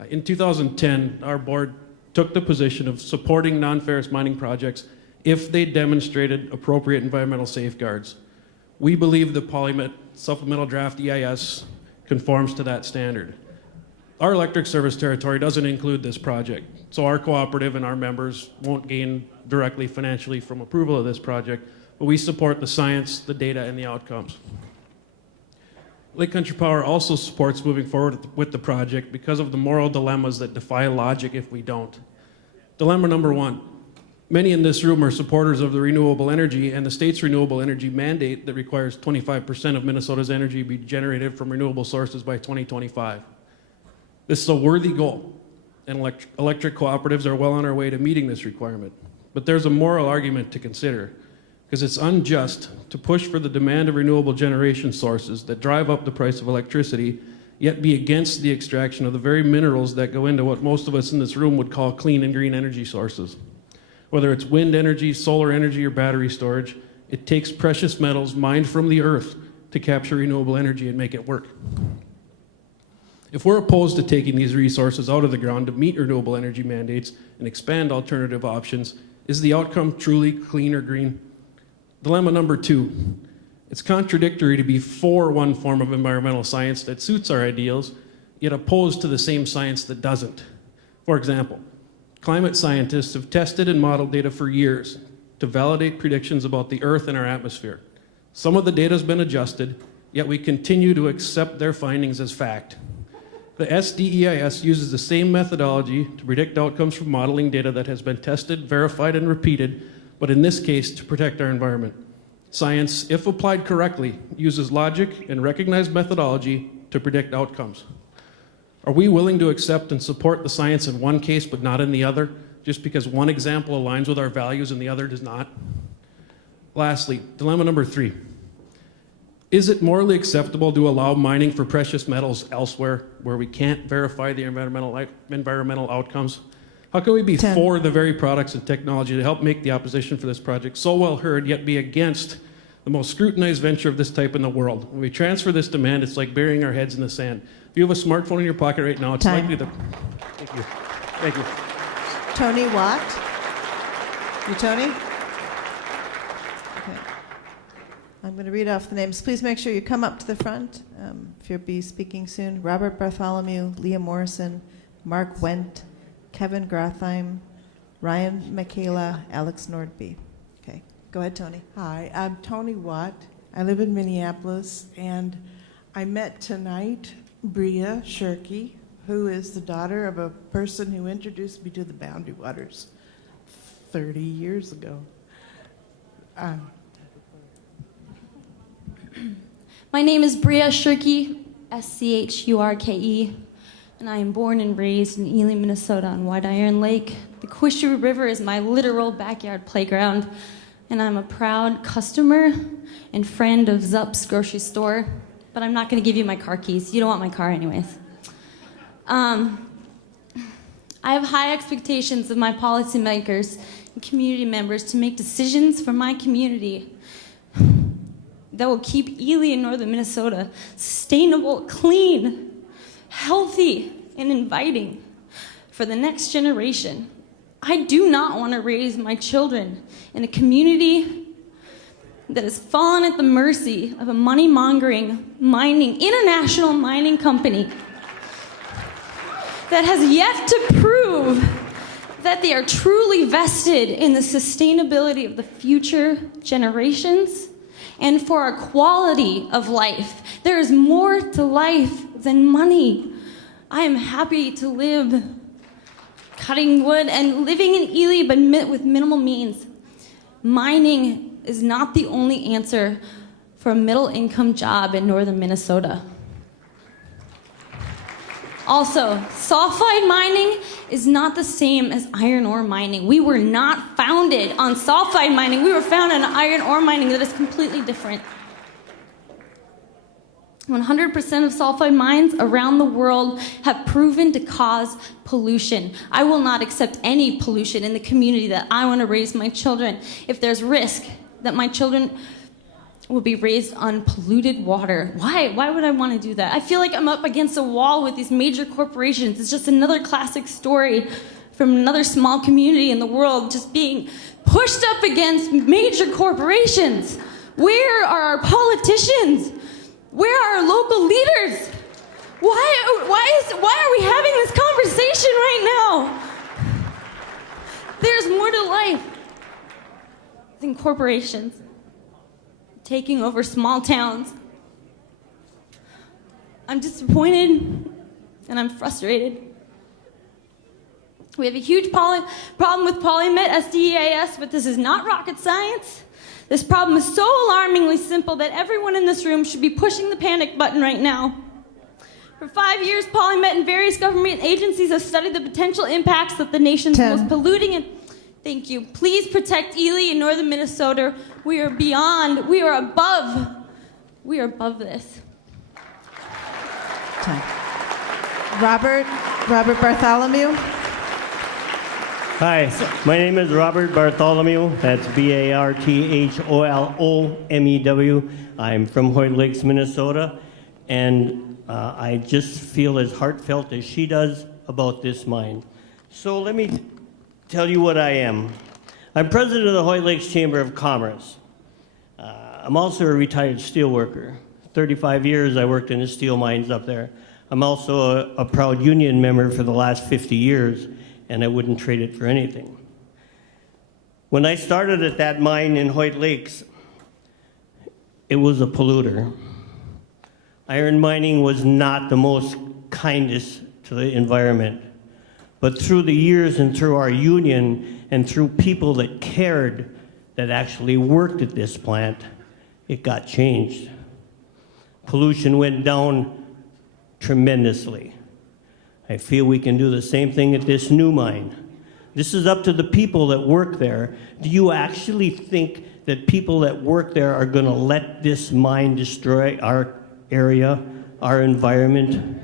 In 2010, our board took the position of supporting non-ferrous mining projects if they demonstrated appropriate environmental safeguards. We believe the Polymet supplemental draft EIS conforms to that standard. Our electric service territory doesn't include this project, so our cooperative and our members won't gain directly financially from approval of this project, but we support the science, the data, and the outcomes. Lake Country Power also supports moving forward with the project because of the moral dilemmas that defy logic if we don't. Dilemma number 1, Many in this room are supporters of the renewable energy and the state's renewable energy mandate that requires 25% of Minnesota's energy be generated from renewable sources by 2025. This is a worthy goal, and electric cooperatives are well on our way to meeting this requirement. But there's a moral argument to consider, because it's unjust to push for the demand of renewable generation sources that drive up the price of electricity, yet be against the extraction of the very minerals that go into what most of us in this room would call clean and green energy sources. Whether it's wind energy, solar energy, or battery storage, it takes precious metals mined from the earth to capture renewable energy and make it work. If we're opposed to taking these resources out of the ground to meet renewable energy mandates and expand alternative options, is the outcome truly clean or green? Dilemma number 2. It's contradictory to be for one form of environmental science that suits our ideals, yet opposed to the same science that doesn't. For example, climate scientists have tested and modeled data for years to validate predictions about the Earth and our atmosphere. Some of the data has been adjusted, yet we continue to accept their findings as fact. The SDEIS uses the same methodology to predict outcomes from modeling data that has been tested, verified, and repeated, but in this case, to protect our environment. Science, if applied correctly, uses logic and recognized methodology to predict outcomes. Are we willing to accept and support the science in one case but not in the other, just because one example aligns with our values and the other does not? Lastly, dilemma number 3. Is it morally acceptable to allow mining for precious metals elsewhere where we can't verify the environmental outcomes? How can we be for the very products and technology to help make the opposition for this project so well heard, yet be against the most scrutinized venture of this type in the world? When we transfer this demand, it's like burying our heads in the sand. If you have a smartphone in your pocket right now, it's likely to... Thank you. Thank you. Tony Watt. You, Tony? Okay. I'm going to read off the names. Please make sure you come up to the front if you'll be speaking soon. Robert Bartholomew, Leah Morrison, Mark Wendt, Kevin Grothheim, Ryan Michaela, Alex Nordby. Okay, go ahead, Tony. Hi, I'm Tony Watt. I live in Minneapolis, and I met tonight Bria Shirky, who is the daughter of a person who introduced me to the Boundary Waters 30 years ago. My name is Bria Shirky, Schurke, and I am born and raised in Ely, Minnesota on White Iron Lake. The Quishue River is my literal backyard playground, and I'm a proud customer and friend of Zup's grocery store, but I'm not going to give you my car keys. You don't want my car anyways. I have high expectations of my policymakers and community members to make decisions for my community that will keep Ely and northern Minnesota sustainable, clean, healthy, and inviting for the next generation. I do not want to raise my children in a community that has fallen at the mercy of a money-mongering international mining company that has yet to prove that they are truly vested in the sustainability of the future generations and for our quality of life. There is more to life than money. I am happy to live cutting wood and living in Ely, but with minimal means. Mining is not the only answer for a middle-income job in northern Minnesota. Also, sulfide mining is not the same as iron ore mining. We were not founded on sulfide mining. We were founded on iron ore mining that is completely different. 100% of sulfide mines around the world have proven to cause pollution. I will not accept any pollution in the community that I want to raise my children if there's risk that my children will be raised on polluted water. Why? Why would I want to do that? I feel like I'm up against a wall with these major corporations. It's just another classic story from another small community in the world just being pushed up against major corporations. Where are our politicians? Where are our local leaders? Why are we having this conversation right now? There's more to life than corporations taking over small towns. I'm disappointed and I'm frustrated. We have a huge problem with Polymet, SDEAS, but this is not rocket science. This problem is so alarmingly simple that everyone in this room should be pushing the panic button right now. For 5 years, Polymet and various government agencies have studied the potential impacts that the nation's most polluting and... Thank you. Please protect Ely and northern Minnesota. We are above this. Time. Robert Bartholomew. Hi, my name is Robert Bartholomew. That's Bartholomew. I'm from Hoyt Lakes, Minnesota, and I just feel as heartfelt as she does about this mine. So let me tell you what I am. I'm president of the Hoyt Lakes Chamber of Commerce. I'm also a retired steelworker. 35 years I worked in the steel mines up there. I'm also a proud union member for the last 50 years, and I wouldn't trade it for anything. When I started at that mine in Hoyt Lakes, it was a polluter. Iron mining was not the most kindest to the environment. But through the years and through our union and through people that cared, that actually worked at this plant, it got changed. Pollution went down tremendously. I feel we can do the same thing at this new mine. This is up to the people that work there. Do you actually think that people that work there are going to let this mine destroy our area, our environment?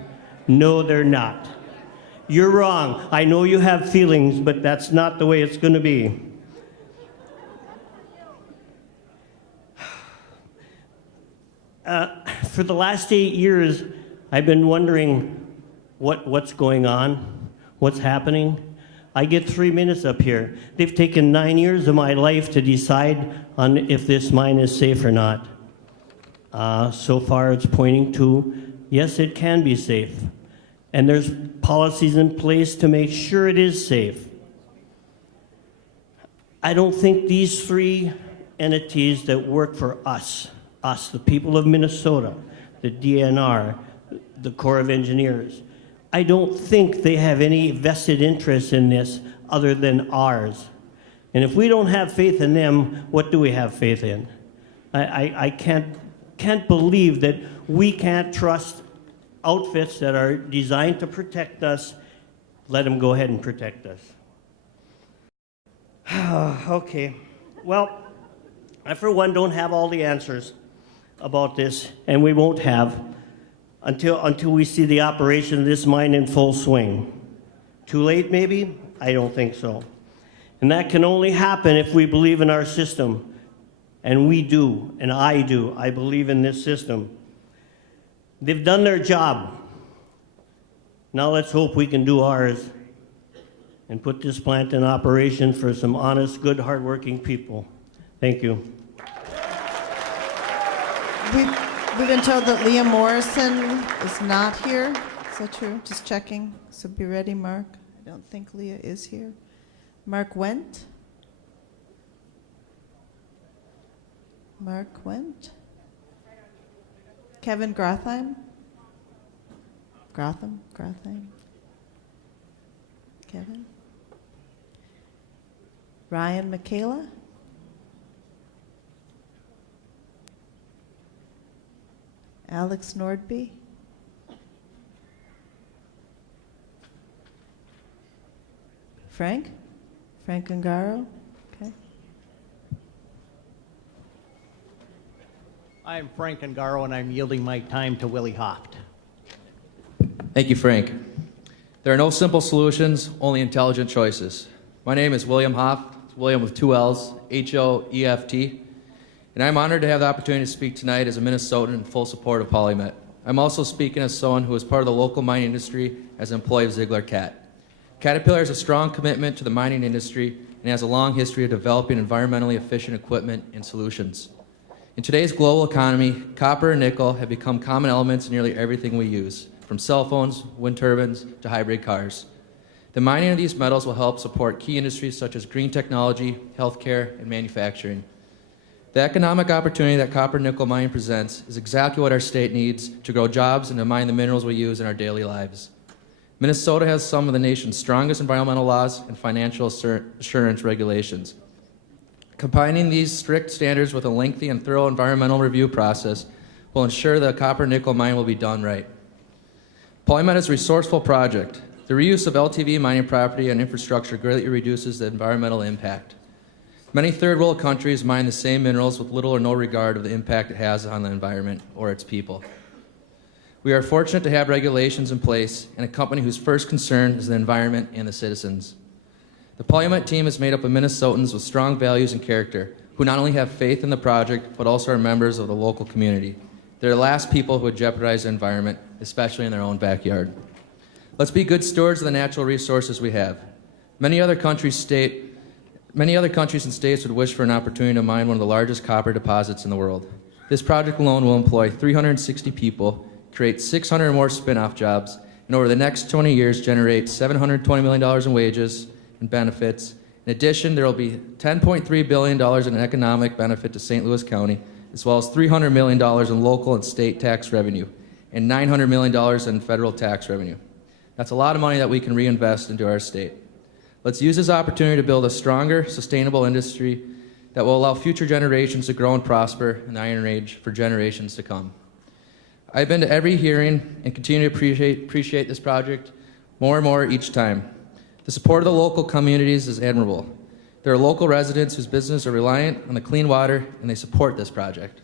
No, they're not. You're wrong. I know you have feelings, but that's not the way it's going to be. For the last 8 years, I've been wondering what's going on, what's happening. I get 3 minutes up here. They've taken 9 years of my life to decide on if this mine is safe or not. So far, it's pointing to, yes, it can be safe. And there's policies in place to make sure it is safe. I don't think these 3 entities that work for us, the people of Minnesota, the DNR, the Corps of Engineers, I don't think they have any vested interest in this other than ours. And if we don't have faith in them, what do we have faith in? I can't believe that we can't trust outfits that are designed to protect us. Let them go ahead and protect us. Okay. Well, I for one don't have all the answers about this, and we won't have until we see the operation of this mine in full swing. Too late, maybe? I don't think so. And that can only happen if we believe in our system. And we do, and I do. I believe in this system. They've done their job. Now let's hope we can do ours and put this plant in operation for some honest, good, hardworking people. Thank you. We've been told that Leah Morrison is not here. Is that true? Just checking. So be ready, Mark. I don't think Leah is here. Mark Wendt? Mark Wendt? Kevin Grothheim? Grotham? Kevin? Ryan Michaela? Alex Nordby? Frank Ungaro? Okay. I'm Frank Ungaro, and I'm yielding my time to Willie Hoft. Thank you, Frank. There are no simple solutions, only intelligent choices. My name is William Hoft, William with 2 L's, H-O-E-F-T, and I'm honored to have the opportunity to speak tonight as a Minnesotan in full support of Polymet. I'm also speaking as someone who is part of the local mining industry as an employee of Ziegler Cat. Caterpillar has a strong commitment to the mining industry and has a long history of developing environmentally efficient equipment and solutions. In today's global economy, copper and nickel have become common elements in nearly everything we use, from cell phones, wind turbines, to hybrid cars. The mining of these metals will help support key industries such as green technology, healthcare, and manufacturing. The economic opportunity that copper-nickel mining presents is exactly what our state needs to grow jobs and to mine the minerals we use in our daily lives. Minnesota has some of the nation's strongest environmental laws and financial assurance regulations. Combining these strict standards with a lengthy and thorough environmental review process will ensure the copper nickel mine will be done right. Polymet is a resourceful project. The reuse of LTV mining property and infrastructure greatly reduces the environmental impact. Many third world countries mine the same minerals with little or no regard of the impact it has on the environment or its people. We are fortunate to have regulations in place and a company whose first concern is the environment and the citizens. The Polymet team is made up of Minnesotans with strong values and character, who not only have faith in the project, but also are members of the local community. They're the last people who would jeopardize the environment, especially in their own backyard. Let's be good stewards of the natural resources we have. Many other countries and states would wish for an opportunity to mine one of the largest copper deposits in the world. This project alone will employ 360 people, create 600 or more spin-off jobs, and over the next 20 years generate $720 million in wages and benefits. In addition, there will be $10.3 billion in economic benefit to St. Louis County, as well as $300 million in local and state tax revenue, and $900 million in federal tax revenue. That's a lot of money that we can reinvest into our state. Let's use this opportunity to build a stronger, sustainable industry that will allow future generations to grow and prosper in the Iron Age for generations to come. I've been to every hearing and continue to appreciate this project more and more each time. The support of the local communities is admirable. There are local residents whose businesses are reliant on the clean water, and they support this project.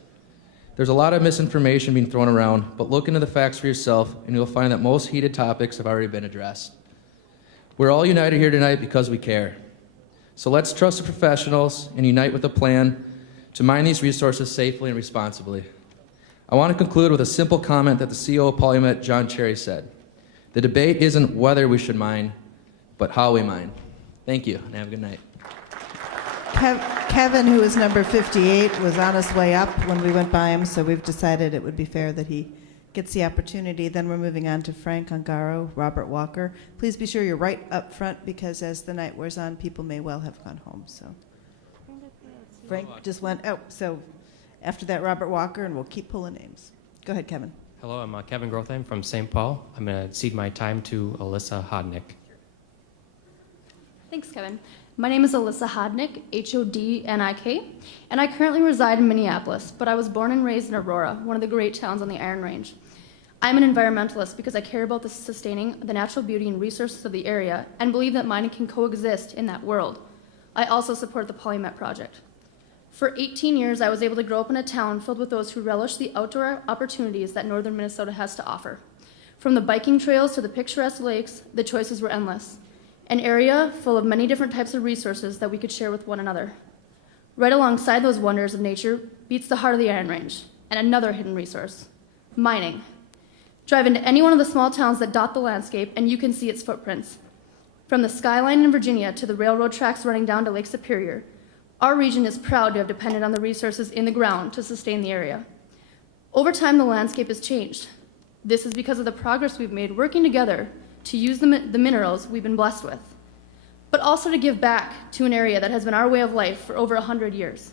There's a lot of misinformation being thrown around, but look into the facts for yourself, and you'll find that most heated topics have already been addressed. We're all united here tonight because we care. So let's trust the professionals and unite with a plan to mine these resources safely and responsibly. I want to conclude with a simple comment that the CEO of Polymet, John Cherry, said. The debate isn't whether we should mine, but how we mine. Thank you, and have a good night. Kevin, who is number 58, was on his way up when we went by him, so we've decided it would be fair that he gets the opportunity. Then we're moving on to Frank Ongaro, Robert Walker. Please be sure you're right up front, because as the night wears on, people may well have gone home. So Frank just went out. So after that, Robert Walker, and we'll keep pulling names. Go ahead, Kevin. Hello, I'm Kevin Grothheim from St. Paul. I'm going to cede my time to Alyssa Hodnick. Thanks, Kevin. My name is Alyssa Hodnick, Hodnik, and I currently reside in Minneapolis, but I was born and raised in Aurora, one of the great towns on the Iron Range. I'm an environmentalist because I care about sustaining the natural beauty and resources of the area and believe that mining can coexist in that world. I also support the Polymet project. For 18 years, I was able to grow up in a town filled with those who relish the outdoor opportunities that northern Minnesota has to offer. From the biking trails to the picturesque lakes, the choices were endless. An area full of many different types of resources that we could share with one another. Right alongside those wonders of nature beats the heart of the Iron Range, and another hidden resource, mining. Drive into any one of the small towns that dot the landscape and you can see its footprints. From the skyline in Virginia to the railroad tracks running down to Lake Superior, our region is proud to have depended on the resources in the ground to sustain the area. Over time, the landscape has changed. This is because of the progress we've made working together to use the minerals we've been blessed with, but also to give back to an area that has been our way of life for over 100 years.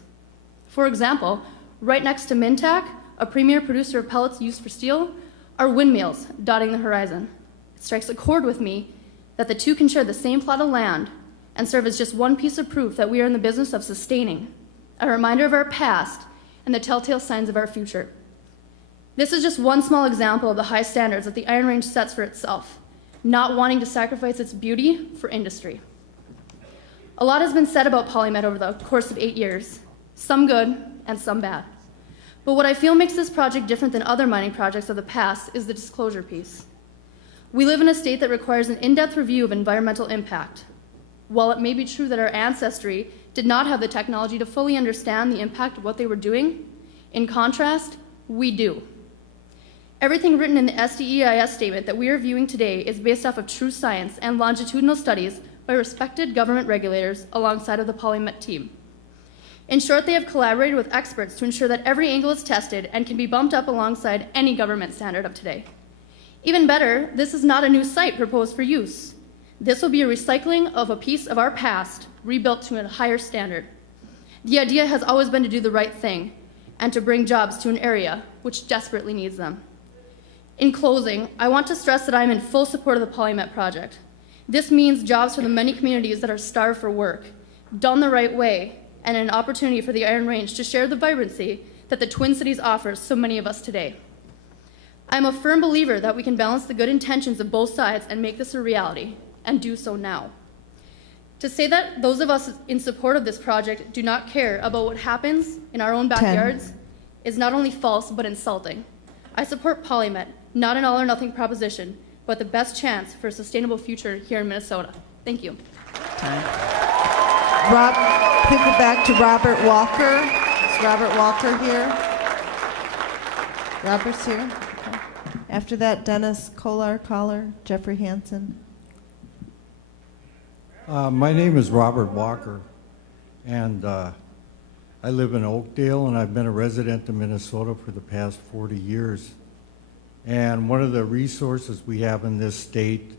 For example, right next to Mintac, a premier producer of pellets used for steel, are windmills dotting the horizon. It strikes a chord with me that the two can share the same plot of land and serve as just one piece of proof that we are in the business of sustaining, a reminder of our past and the telltale signs of our future. This is just one small example of the high standards that the Iron Range sets for itself, not wanting to sacrifice its beauty for industry. A lot has been said about Polymet over the course of 8 years, some good and some bad. But what I feel makes this project different than other mining projects of the past is the disclosure piece. We live in a state that requires an in-depth review of environmental impact. While it may be true that our ancestry did not have the technology to fully understand the impact of what they were doing, in contrast, we do. Everything written in the SDEIS statement that we are viewing today is based off of true science and longitudinal studies by respected government regulators alongside of the Polymet team. In short, they have collaborated with experts to ensure that every angle is tested and can be bumped up alongside any government standard of today. Even better, this is not a new site proposed for use. This will be a recycling of a piece of our past, rebuilt to a higher standard. The idea has always been to do the right thing and to bring jobs to an area which desperately needs them. In closing, I want to stress that I am in full support of the Polymet project. This means jobs for the many communities that are starved for work, done the right way, and an opportunity for the Iron Range to share the vibrancy that the Twin Cities offers so many of us today. I am a firm believer that we can balance the good intentions of both sides and make this a reality, and do so now. To say that those of us in support of this project do not care about what happens in our own backyards is not only false, but insulting. I support Polymet, not an all-or-nothing proposition, but the best chance for a sustainable future here in Minnesota. Thank you. I think we're back to Robert Walker. Is Robert Walker here? Robert's here. Okay. After that, Dennis Collar, Jeffrey Hansen. My name is Robert Walker, and I live in Oakdale, and I've been a resident of Minnesota for the past 40 years. And one of the resources we have in this state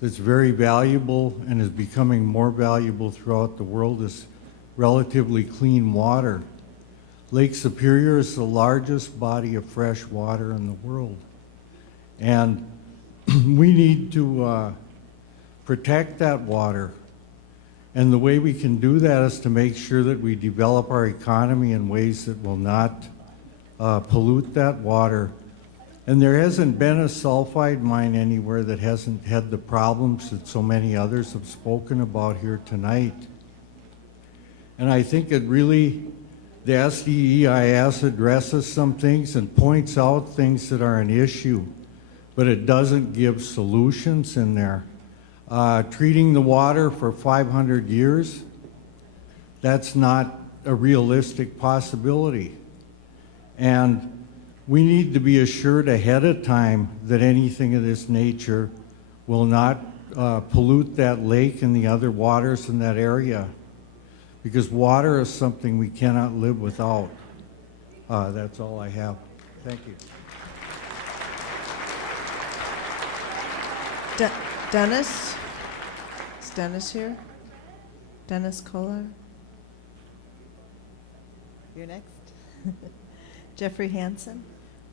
that's very valuable and is becoming more valuable throughout the world is relatively clean water. Lake Superior is the largest body of fresh water in the world. And we need to protect that water. And the way we can do that is to make sure that we develop our economy in ways that will not pollute that water. And there hasn't been a sulfide mine anywhere that hasn't had the problems that so many others have spoken about here tonight. And I think it really, the SDEIS addresses some things and points out things that are an issue, but it doesn't give solutions in there. Treating the water for 500 years, that's not a realistic possibility. And we need to be assured ahead of time that anything of this nature will not pollute that lake and the other waters in that area, because water is something we cannot live without. That's all I have. Thank you. Dennis? Is Dennis here? Dennis Collar? You're next. Jeffrey Hansen.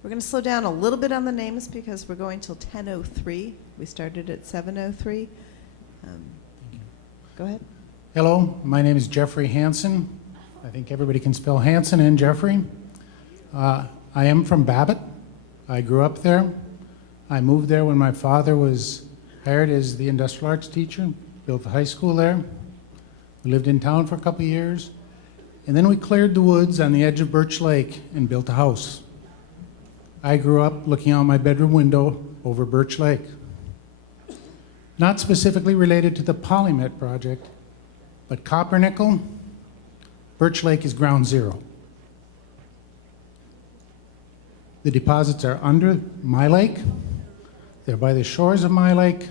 We're going to slow down a little bit on the names because we're going till 10:03. We started at 7:03. Go ahead. Hello, my name is Jeffrey Hansen. I think everybody can spell Hansen and Jeffrey. I am from Babbitt. I grew up there. I moved there when my father was hired as the industrial arts teacher, built a high school there. We lived in town for a couple of years. And then we cleared the woods on the edge of Birch Lake and built a house. I grew up looking out my bedroom window over Birch Lake. Not specifically related to the Polymet project, but copper nickel, Birch Lake is ground zero. The deposits are under my lake, they're by the shores of my lake,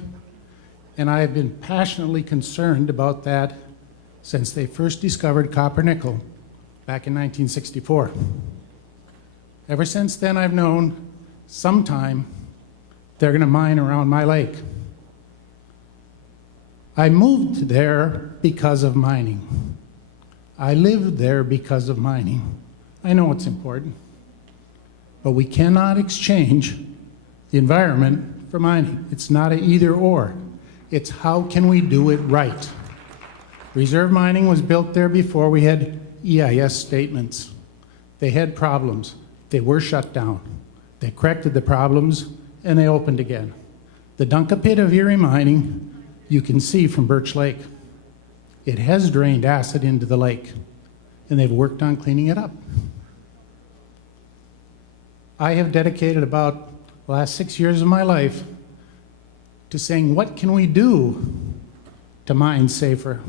and I have been passionately concerned about that since they first discovered copper nickel back in 1964. Ever since then, I've known sometime they're going to mine around my lake. I moved there because of mining. I lived there because of mining. I know it's important, but we cannot exchange the environment for mining. It's not an either or. It's how can we do it right. Reserve mining was built there before we had EIS statements. They had problems. They were shut down. They corrected the problems and they opened again. The Dunka Pit of Erie mining, you can see from Birch Lake. It has drained acid into the lake and they've worked on cleaning it up. I have dedicated about the last 6 years of my life to saying, what can we do to mine safer?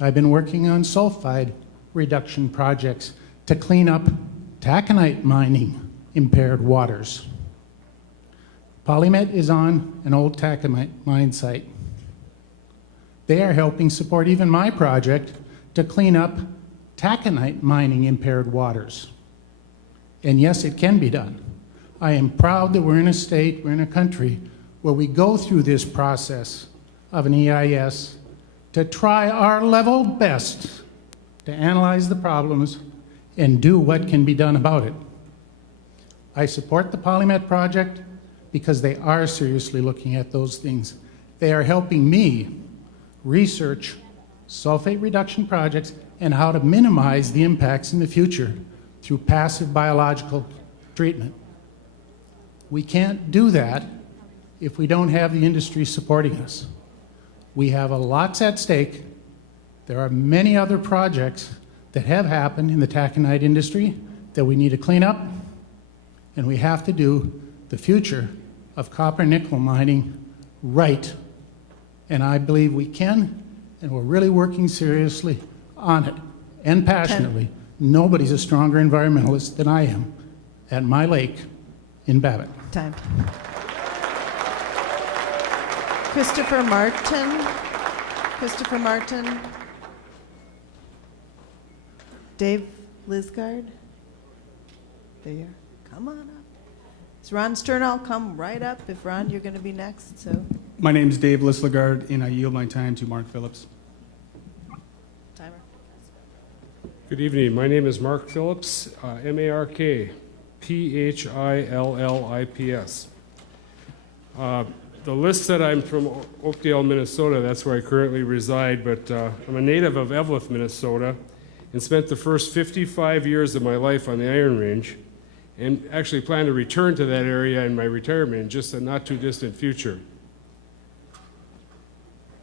I've been working on sulfide reduction projects to clean up taconite mining impaired waters. Polymet is on an old taconite mine site. They are helping support even my project to clean up taconite mining impaired waters. And yes, it can be done. I am proud that we're in a state, we're in a country where we go through this process of an EIS to try our level best to analyze the problems and do what can be done about it. I support the Polymet project because they are seriously looking at those things. They are helping me research sulfate reduction projects and how to minimize the impacts in the future through passive biological treatment. We can't do that if we don't have the industry supporting us. We have a lot at stake. There are many other projects that have happened in the taconite industry that we need to clean up, and we have to do the future of copper nickel mining right. And I believe we can, and we're really working seriously on it and passionately. Nobody's a stronger environmentalist than I am at my lake in Babbitt. Time. Christopher Martin. Christopher Martin. Dave Lisgard. There you are. Come on up. It's Ron Stern. I'll come right up if Ron, you're going to be next. So. My name is Dave Lislegard, and I yield my time to Mark Phillips. Timer. Good evening. My name is Mark Phillips, M-A-R-K, P-H-I-L-L-I-P-S. The list said I'm from Oakdale, Minnesota. That's where I currently reside, but I'm a native of Eveleth, Minnesota, and spent the first 55 years of my life on the Iron Range, and actually plan to return to that area in my retirement in just a not too distant future.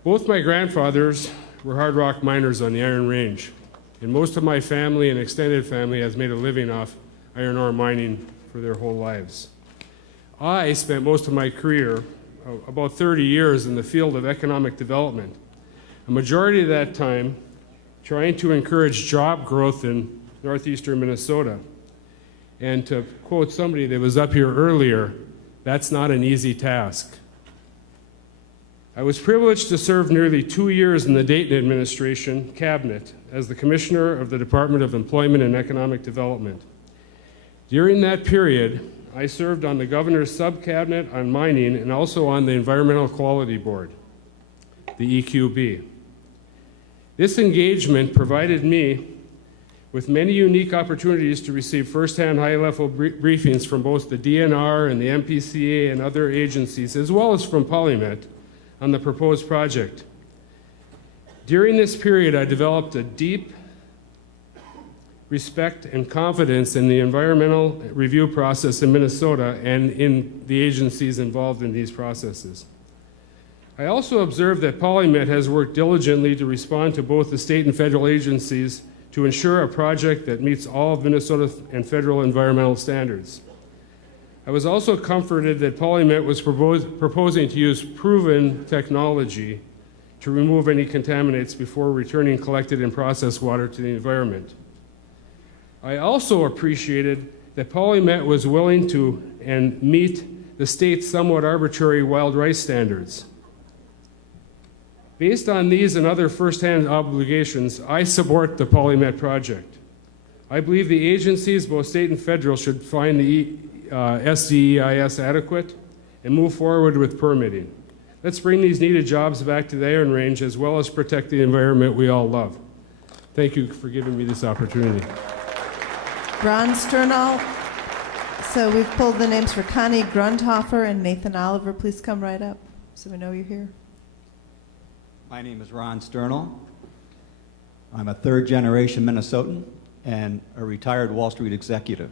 Both my grandfathers were hard rock miners on the Iron Range, and most of my family and extended family has made a living off iron ore mining for their whole lives. I spent most of my career, about 30 years, in the field of economic development. A majority of that time trying to encourage job growth in northeastern Minnesota. And to quote somebody that was up here earlier, that's not an easy task. I was privileged to serve nearly 2 years in the Dayton administration cabinet as the commissioner of the Department of Employment and Economic Development. During that period, I served on the governor's sub-cabinet on mining and also on the Environmental Quality Board, the EQB. This engagement provided me with many unique opportunities to receive firsthand high-level briefings from both the DNR and the MPCA and other agencies, as well as from Polymet, on the proposed project. During this period, I developed a deep respect and confidence in the environmental review process in Minnesota and in the agencies involved in these processes. I also observed that Polymet has worked diligently to respond to both the state and federal agencies to ensure a project that meets all of Minnesota and federal environmental standards. I was also comforted that Polymet was proposing to use proven technology to remove any contaminants before returning collected and processed water to the environment. I also appreciated that Polymet was willing to and meet the state's somewhat arbitrary wild rice standards. Based on these and other firsthand obligations, I support the Polymet project. I believe the agencies, both state and federal, should find the SDEIS adequate and move forward with permitting. Let's bring these needed jobs back to the Iron Range as well as protect the environment we all love. Thank you for giving me this opportunity. Ron Sternall. So we've pulled the names for Connie Grundhofer and Nathan Oliver. Please come right up so we know you're here. My name is Ron Sternall. I'm a third-generation Minnesotan and a retired Wall Street executive.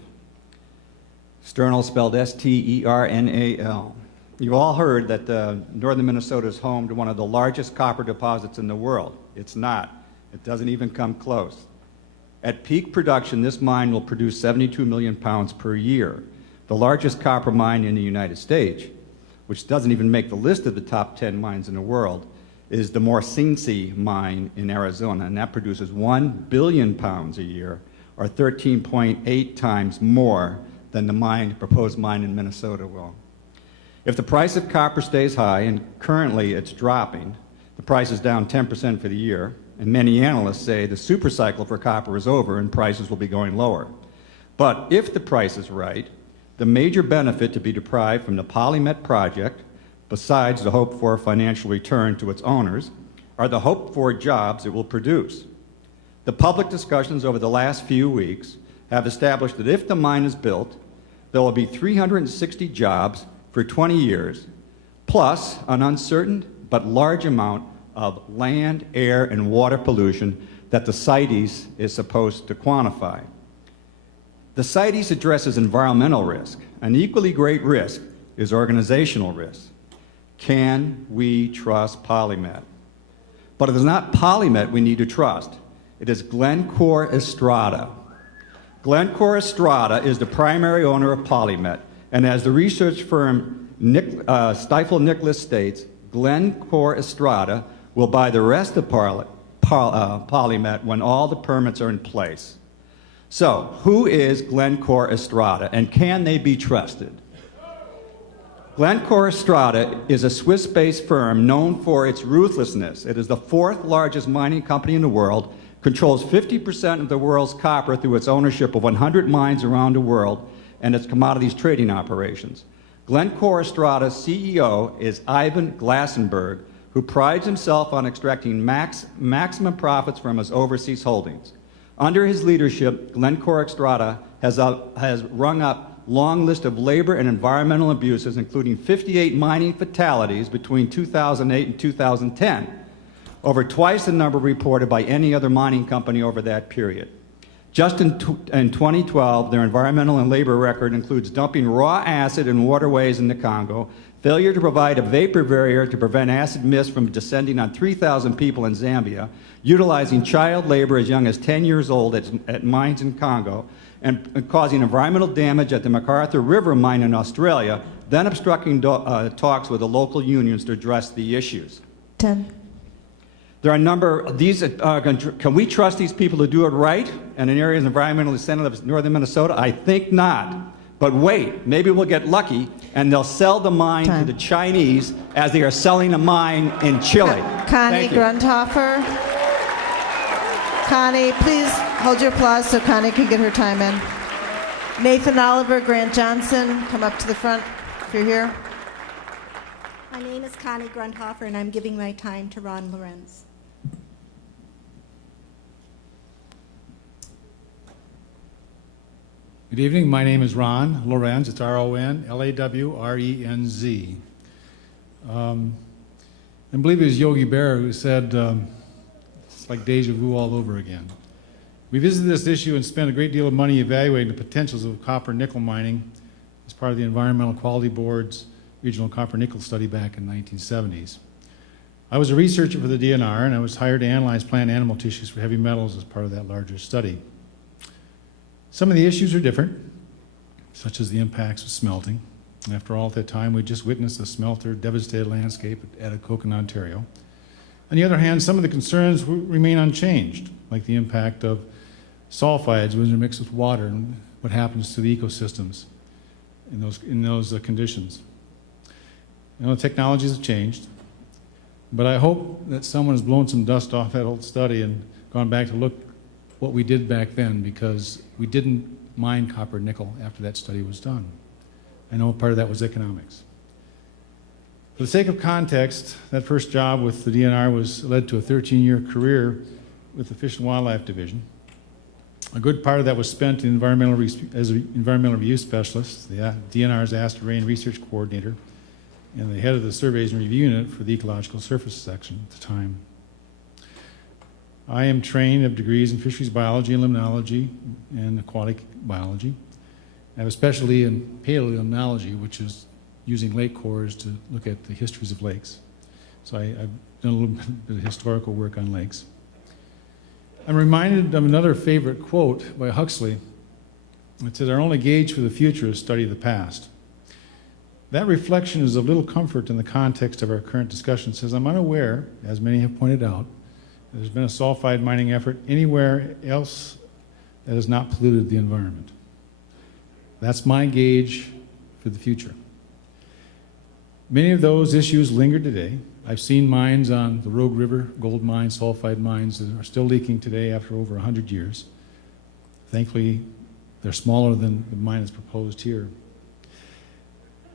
Sternall spelled S-T-E-R-N-A-L. You've all heard that northern Minnesota is home to one of the largest copper deposits in the world. It's not. It doesn't even come close. At peak production, this mine will produce 72 million pounds per year, the largest copper mine in the United States, which doesn't even make the list of the top 10 mines in the world, is the Morsinci mine in Arizona, and that produces 1 billion pounds a year, or 13.8 times more than the proposed mine in Minnesota will. If the price of copper stays high, and currently it's dropping, the price is down 10% for the year, and many analysts say the super cycle for copper is over and prices will be going lower. But if the price is right, the major benefit to be derived from the Polymet project, besides the hoped-for financial return to its owners, are the hoped-for jobs it will produce. The public discussions over the last few weeks have established that if the mine is built, there will be 360 jobs for 20 years, plus an uncertain but large amount of land, air, and water pollution that the CITES is supposed to quantify. The CITES addresses environmental risk. An equally great risk is organizational risk. Can we trust Polymet? But it is not Polymet we need to trust. It is Glencore Estrada. Glencore Estrada is the primary owner of Polymet, and as the research firm Stifel Nicholas states, Glencore Estrada will buy the rest of Polymet when all the permits are in place. So, who is Glencore Estrada, and can they be trusted? Glencore Estrada is a Swiss-based firm known for its ruthlessness. It is the fourth largest mining company in the world, controls 50% of the world's copper through its ownership of 100 mines around the world, and its commodities trading operations. Glencore Estrada's CEO is Ivan Glassenberg, who prides himself on extracting maximum profits from his overseas holdings. Under his leadership, Glencore Estrada has rung up a long list of labor and environmental abuses, including 58 mining fatalities between 2008 and 2010, over twice the number reported by any other mining company over that period. Just in 2012, their environmental and labor record includes dumping raw acid in waterways in the Congo, failure to provide a vapor barrier to prevent acid mist from descending on 3,000 people in Zambia, utilizing child labor as young as 10 years old at mines in Congo, and causing environmental damage at the MacArthur River mine in Australia, then obstructing talks with the local unions to address the issues. 10. There are a number of these. Can we trust these people to do it right and in areas environmentally sensitive as northern Minnesota? I think not. But wait, maybe we'll get lucky and they'll sell the mine to the Chinese as they are selling a mine in Chile. Connie Grundhofer. Connie, please hold your applause so Connie can get her time in. Nathan Oliver, Grant Johnson, come up to the front if you're here. My name is Connie Grundhofer, and I'm giving my time to Ron Lorenz. Good evening. My name is Ron Lorenz. It's R-O-N-L-A-W-R-E-N-Z. I believe it was Yogi Berra who said, it's like deja vu all over again. We visited this issue and spent a great deal of money evaluating the potentials of copper nickel mining as part of the Environmental Quality Board's Regional Copper Nickel study back in the 1970s. I was a researcher for the DNR, and I was hired to analyze plant animal tissues for heavy metals as part of that larger study. Some of the issues are different, such as the impacts of smelting. After all, at that time, we just witnessed a smelter devastated landscape at Atikokan, Ontario. On the other hand, some of the concerns remain unchanged, like the impact of sulfides when they're mixed with water and what happens to the ecosystems in those conditions. You know, the technologies have changed, but I hope that someone has blown some dust off that old study and gone back to look what we did back then, because we didn't mine copper nickel after that study was done. I know part of that was economics. For the sake of context, that first job with the DNR led to a 13-year career with the Fish and Wildlife Division. A good part of that was spent in as an environmental review specialist, the DNR's Asked Rain Research Coordinator, and the head of the Surveys and Review Unit for the Ecological Surface section at the time. I am trained, have degrees in fisheries biology and limnology and aquatic biology. I have a specialty in paleolimnology, which is using lake cores to look at the histories of lakes. So I've done a little bit of historical work on lakes. I'm reminded of another favorite quote by Huxley. It says, "Our only gauge for the future is study of the past." That reflection is of little comfort in the context of our current discussion. It says, I'm unaware, as many have pointed out, that there's been a sulfide mining effort anywhere else that has not polluted the environment. That's my gauge for the future. Many of those issues linger today. I've seen mines on the Rogue River, gold mines, sulfide mines that are still leaking today after over 100 years. Thankfully, they're smaller than the mine that's proposed here.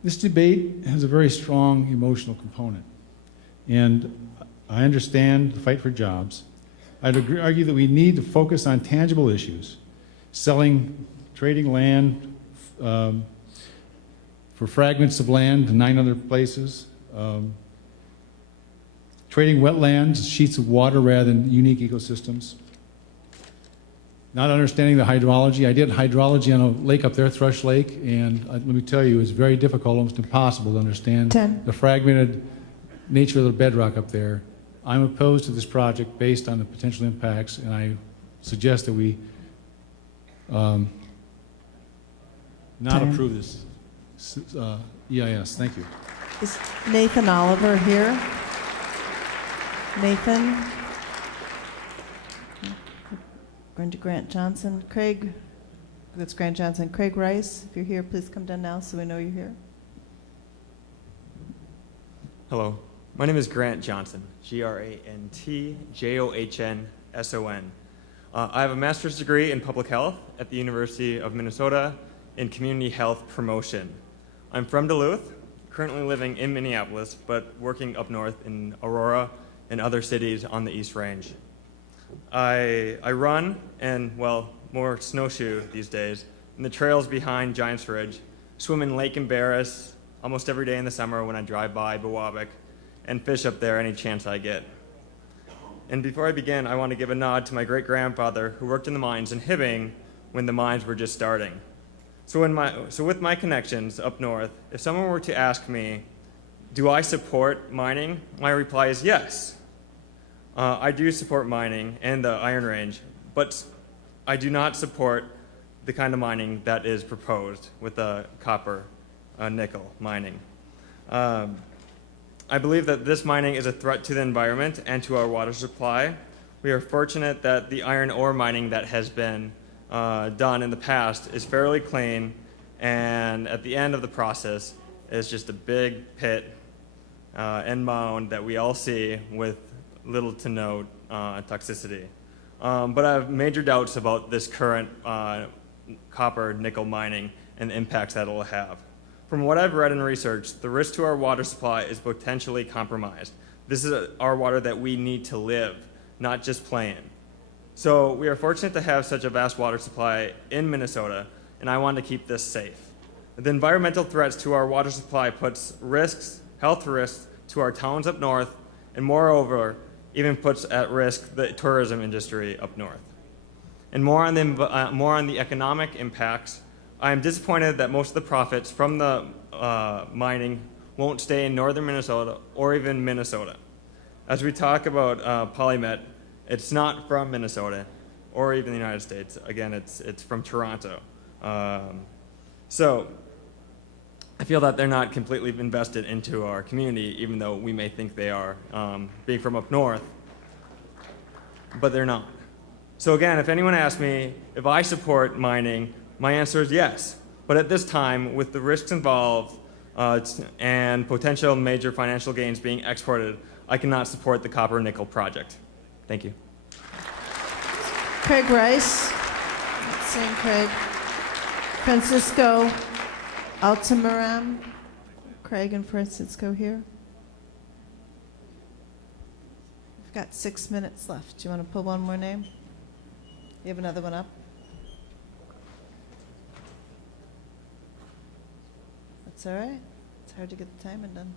This debate has a very strong emotional component, and I understand the fight for jobs. I'd argue that we need to focus on tangible issues, trading land, for fragments of land in 9 other places, trading wetlands, sheets of water rather than unique ecosystems, not understanding the hydrology. I did hydrology on a lake up there, Thrush Lake, and let me tell you, it's very difficult, almost impossible to understand the fragmented nature of the bedrock up there. I'm opposed to this project based on the potential impacts, and I suggest that we not approve this EIS. Thank you. Is Nathan Oliver here? Nathan? Going to Grant Johnson. Craig, that's Grant Johnson. Craig Rice, if you're here, please come down now so we know you're here. Hello, my name is Grant Johnson, GrantJohnson. I have a master's degree in public health at the University of Minnesota in community health promotion. I'm from Duluth, currently living in Minneapolis, but working up north in Aurora and other cities on the East Range. I run and, well, more snowshoe these days in the trails behind Giants Ridge, swim in Lake Embarrass almost every day in the summer when I drive by Biwabik, and fish up there any chance I get. And before I begin, I want to give a nod to my great-grandfather who worked in the mines in Hibbing when the mines were just starting. So with my connections up north, if someone were to ask me, do I support mining? My reply is yes. I do support mining and the Iron Range, but I do not support the kind of mining that is proposed with the copper, nickel mining. I believe that this mining is a threat to the environment and to our water supply. We are fortunate that the iron ore mining that has been done in the past is fairly clean, and at the end of the process is just a big pit and mound that we all see with little to no toxicity. But I have major doubts about this current copper nickel mining and the impacts that it will have. From what I've read and researched, the risk to our water supply is potentially compromised. This is our water that we need to live, not just play in. So we are fortunate to have such a vast water supply in Minnesota, and I want to keep this safe. The environmental threats to our water supply puts health risks to our towns up north, and moreover, even puts at risk the tourism industry up north. And more on the economic impacts, I am disappointed that most of the profits from the mining won't stay in northern Minnesota or even Minnesota. As we talk about Polymet, it's not from Minnesota or even the United States. Again, it's from Toronto. So I feel that they're not completely invested into our community, even though we may think they are, being from up north, but they're not. So again, if anyone asks me if I support mining, my answer is yes. But at this time, with the risks involved and potential major financial gains being exported, I cannot support the copper nickel project. Thank you. Craig Rice. Let's sing Craig. Francisco Altamaram. Craig and Francisco here. We've got 6 minutes left. Do you want to pull one more name? You have another one up? That's all right. It's hard to get the timing done.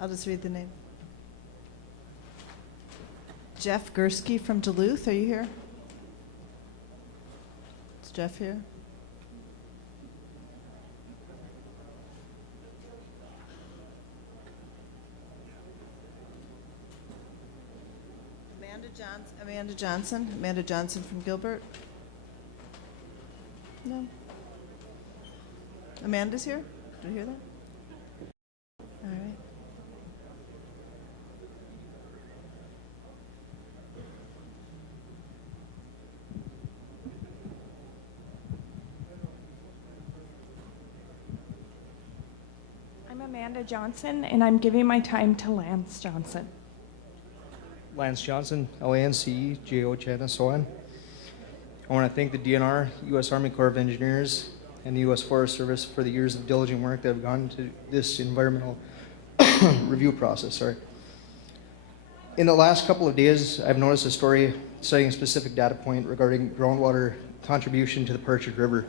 I'll just read the name. Jeff Gursky from Duluth, are you here? Is Jeff here? Amanda Johnson from Gilbert? No. Amanda's here? Did you hear that? All right. I'm Amanda Johnson, and I'm giving my time to Lance Johnson. Lance Johnson, LANCE-JOHNSON. I want to thank the DNR, U.S. Army Corps of Engineers, and the U.S. Forest Service for the years of diligent work that have gone into this environmental review process. In the last couple of days, I've noticed a story citing a specific data point regarding groundwater contribution to the Perchard River.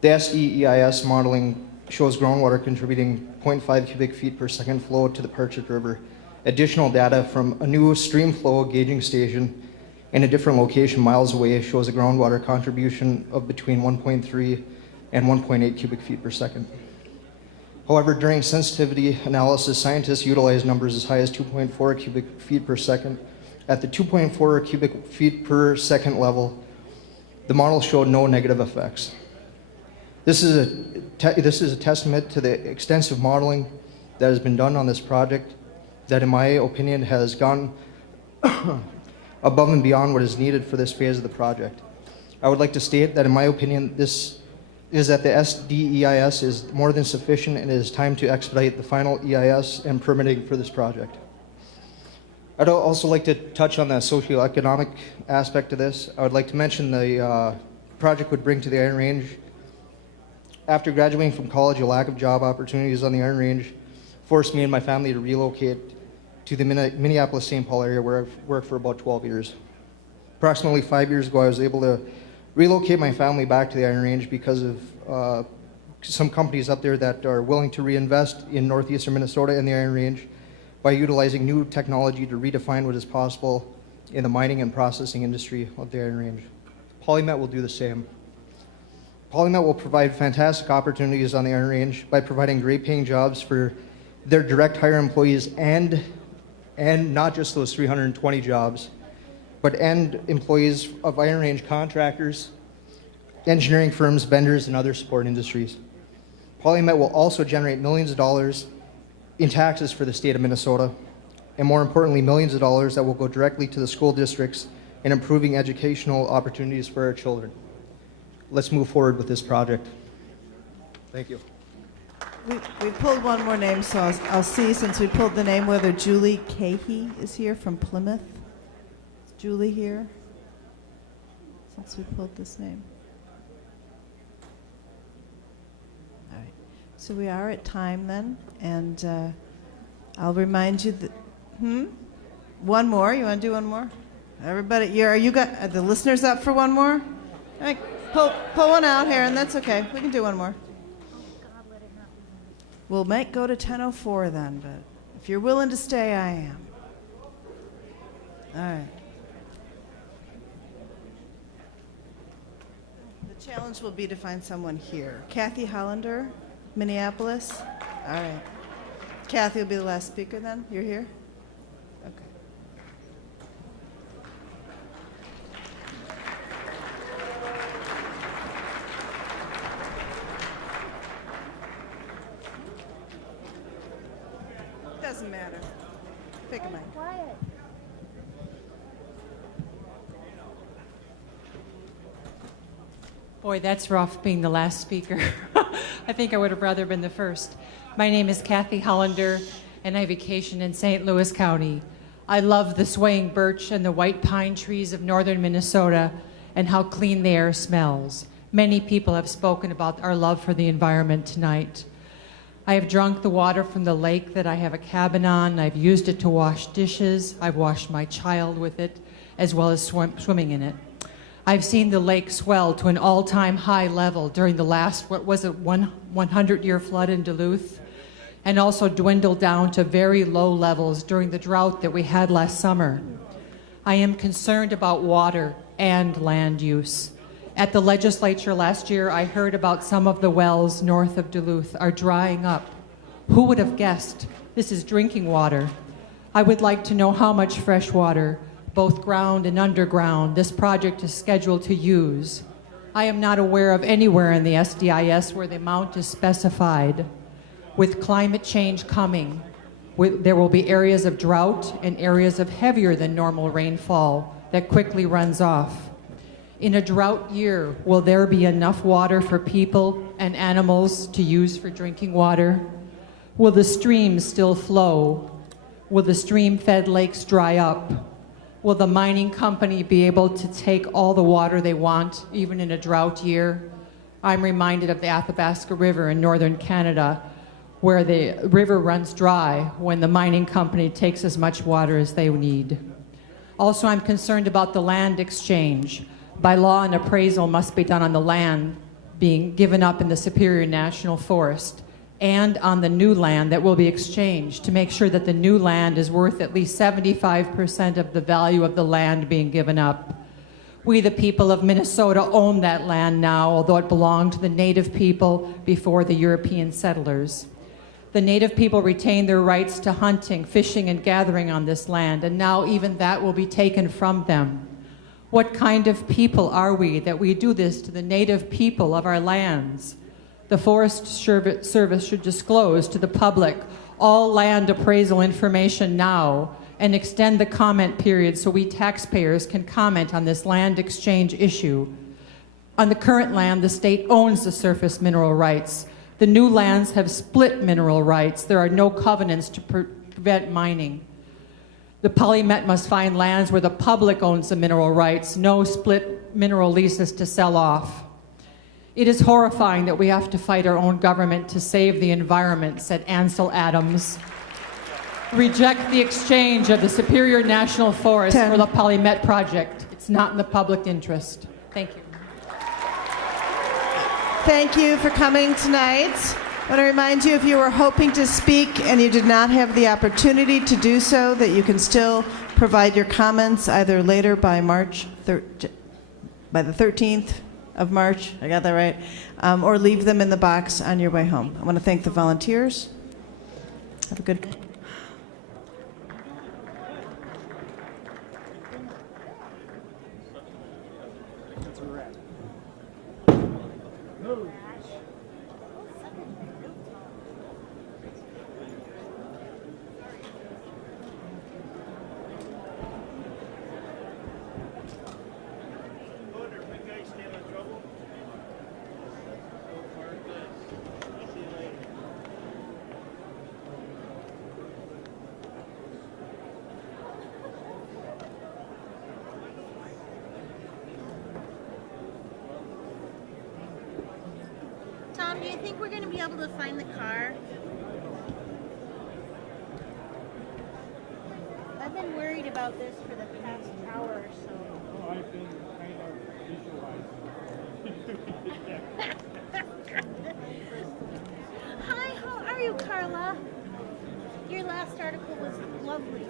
The SDEIS modeling shows groundwater contributing 0.5 cubic feet per second flow to the Parchit River. Additional data from a new stream flow gauging station in a different location miles away shows a groundwater contribution of between 1.3 and 1.8 cubic feet per second. However, during sensitivity analysis, scientists utilized numbers as high as 2.4 cubic feet per second. At the 2.4 cubic feet per second level, the model showed no negative effects. This is a testament to the extensive modeling that has been done on this project that, in my opinion, has gone above and beyond what is needed for this phase of the project. I would like to state that, in my opinion, this is that the SDEIS is more than sufficient and it is time to expedite the final EIS and permitting for this project. I'd also like to touch on the socioeconomic aspect of this. I would like to mention the project would bring to the Iron Range. After graduating from college, a lack of job opportunities on the Iron Range forced me and my family to relocate to the Minneapolis-St. Paul area, where I've worked for about 12 years. Approximately 5 years ago, I was able to relocate my family back to the Iron Range because of some companies up there that are willing to reinvest in northeastern Minnesota and the Iron Range by utilizing new technology to redefine what is possible in the mining and processing industry of the Iron Range. Polymet will do the same. Polymet will provide fantastic opportunities on the Iron Range by providing great paying jobs for their direct hire employees and not just those 320 jobs, but end employees of Iron Range contractors, engineering firms, vendors, and other support industries. Polymet will also generate millions of dollars in taxes for the state of Minnesota, and more importantly, millions of dollars that will go directly to the school districts in improving educational opportunities for our children. Let's move forward with this project. Thank you. We pulled one more name, so I'll see, since we pulled the name, whether Julie Cahey is here from Plymouth. Is Julie here? Since we pulled this name. All right. So we are at time then, and I'll remind you that. One more. You want to do one more? Everybody, are the listeners up for one more? All right, pull one out here, and that's okay. We can do one more. We'll might go to 10:04 then, but if you're willing to stay, I am. All right. The challenge will be to find someone here. Kathy Hollander, Minneapolis. All right. Kathy will be the last speaker then. You're here? Okay. Doesn't matter. Pick a mic. Boy, that's rough being the last speaker. I think I would have rather been the first. My name is Kathy Hollander, and I vacation in St. Louis County. I love the swaying birch and the white pine trees of northern Minnesota and how clean the air smells. Many people have spoken about our love for the environment tonight. I have drunk the water from the lake that I have a cabin on. I've used it to wash dishes. I've washed my child with it, as well as swimming in it. I've seen the lake swell to an all-time high level during the last, 100-year flood in Duluth, and also dwindle down to very low levels during the drought that we had last summer. I am concerned about water and land use. At the legislature last year, I heard about some of the wells north of Duluth are drying up. Who would have guessed? This is drinking water. I would like to know how much fresh water, both ground and underground, this project is scheduled to use. I am not aware of anywhere in the SDIS where the amount is specified. With climate change coming, there will be areas of drought and areas of heavier than normal rainfall that quickly runs off. In a drought year, will there be enough water for people and animals to use for drinking water? Will the streams still flow? Will the stream-fed lakes dry up? Will the mining company be able to take all the water they want, even in a drought year? I'm reminded of the Athabasca River in northern Canada, where the river runs dry when the mining company takes as much water as they need. Also, I'm concerned about the land exchange. By law, an appraisal must be done on the land being given up in the Superior National Forest and on the new land that will be exchanged to make sure that the new land is worth at least 75% of the value of the land being given up. We, the people of Minnesota, own that land now, although it belonged to the Native people before the European settlers. The Native people retain their rights to hunting, fishing, and gathering on this land, and now even that will be taken from them. What kind of people are we that we do this to the Native people of our lands? The Forest Service should disclose to the public all land appraisal information now and extend the comment period so we taxpayers can comment on this land exchange issue. On the current land, the state owns the surface mineral rights. The new lands have split mineral rights. There are no covenants to prevent mining. The Polymet must find lands where the public owns the mineral rights, no split mineral leases to sell off. It is horrifying that we have to fight our own government to save the environment, said Ansel Adams. Reject the exchange of the Superior National Forest for the Polymet project. It's not in the public interest. Thank you. Thank you for coming tonight. I want to remind you, if you were hoping to speak and you did not have the opportunity to do so, that you can still provide your comments either later by the 13th of March, I got that right, or leave them in the box on your way home. I want to thank the volunteers. Have a good Tom, do you think we're going to be able to find the car? I've been worried about this for the past hour or so. Oh, I've been kind of visualizing. Hi, how are you, Carla? Your last article was lovely.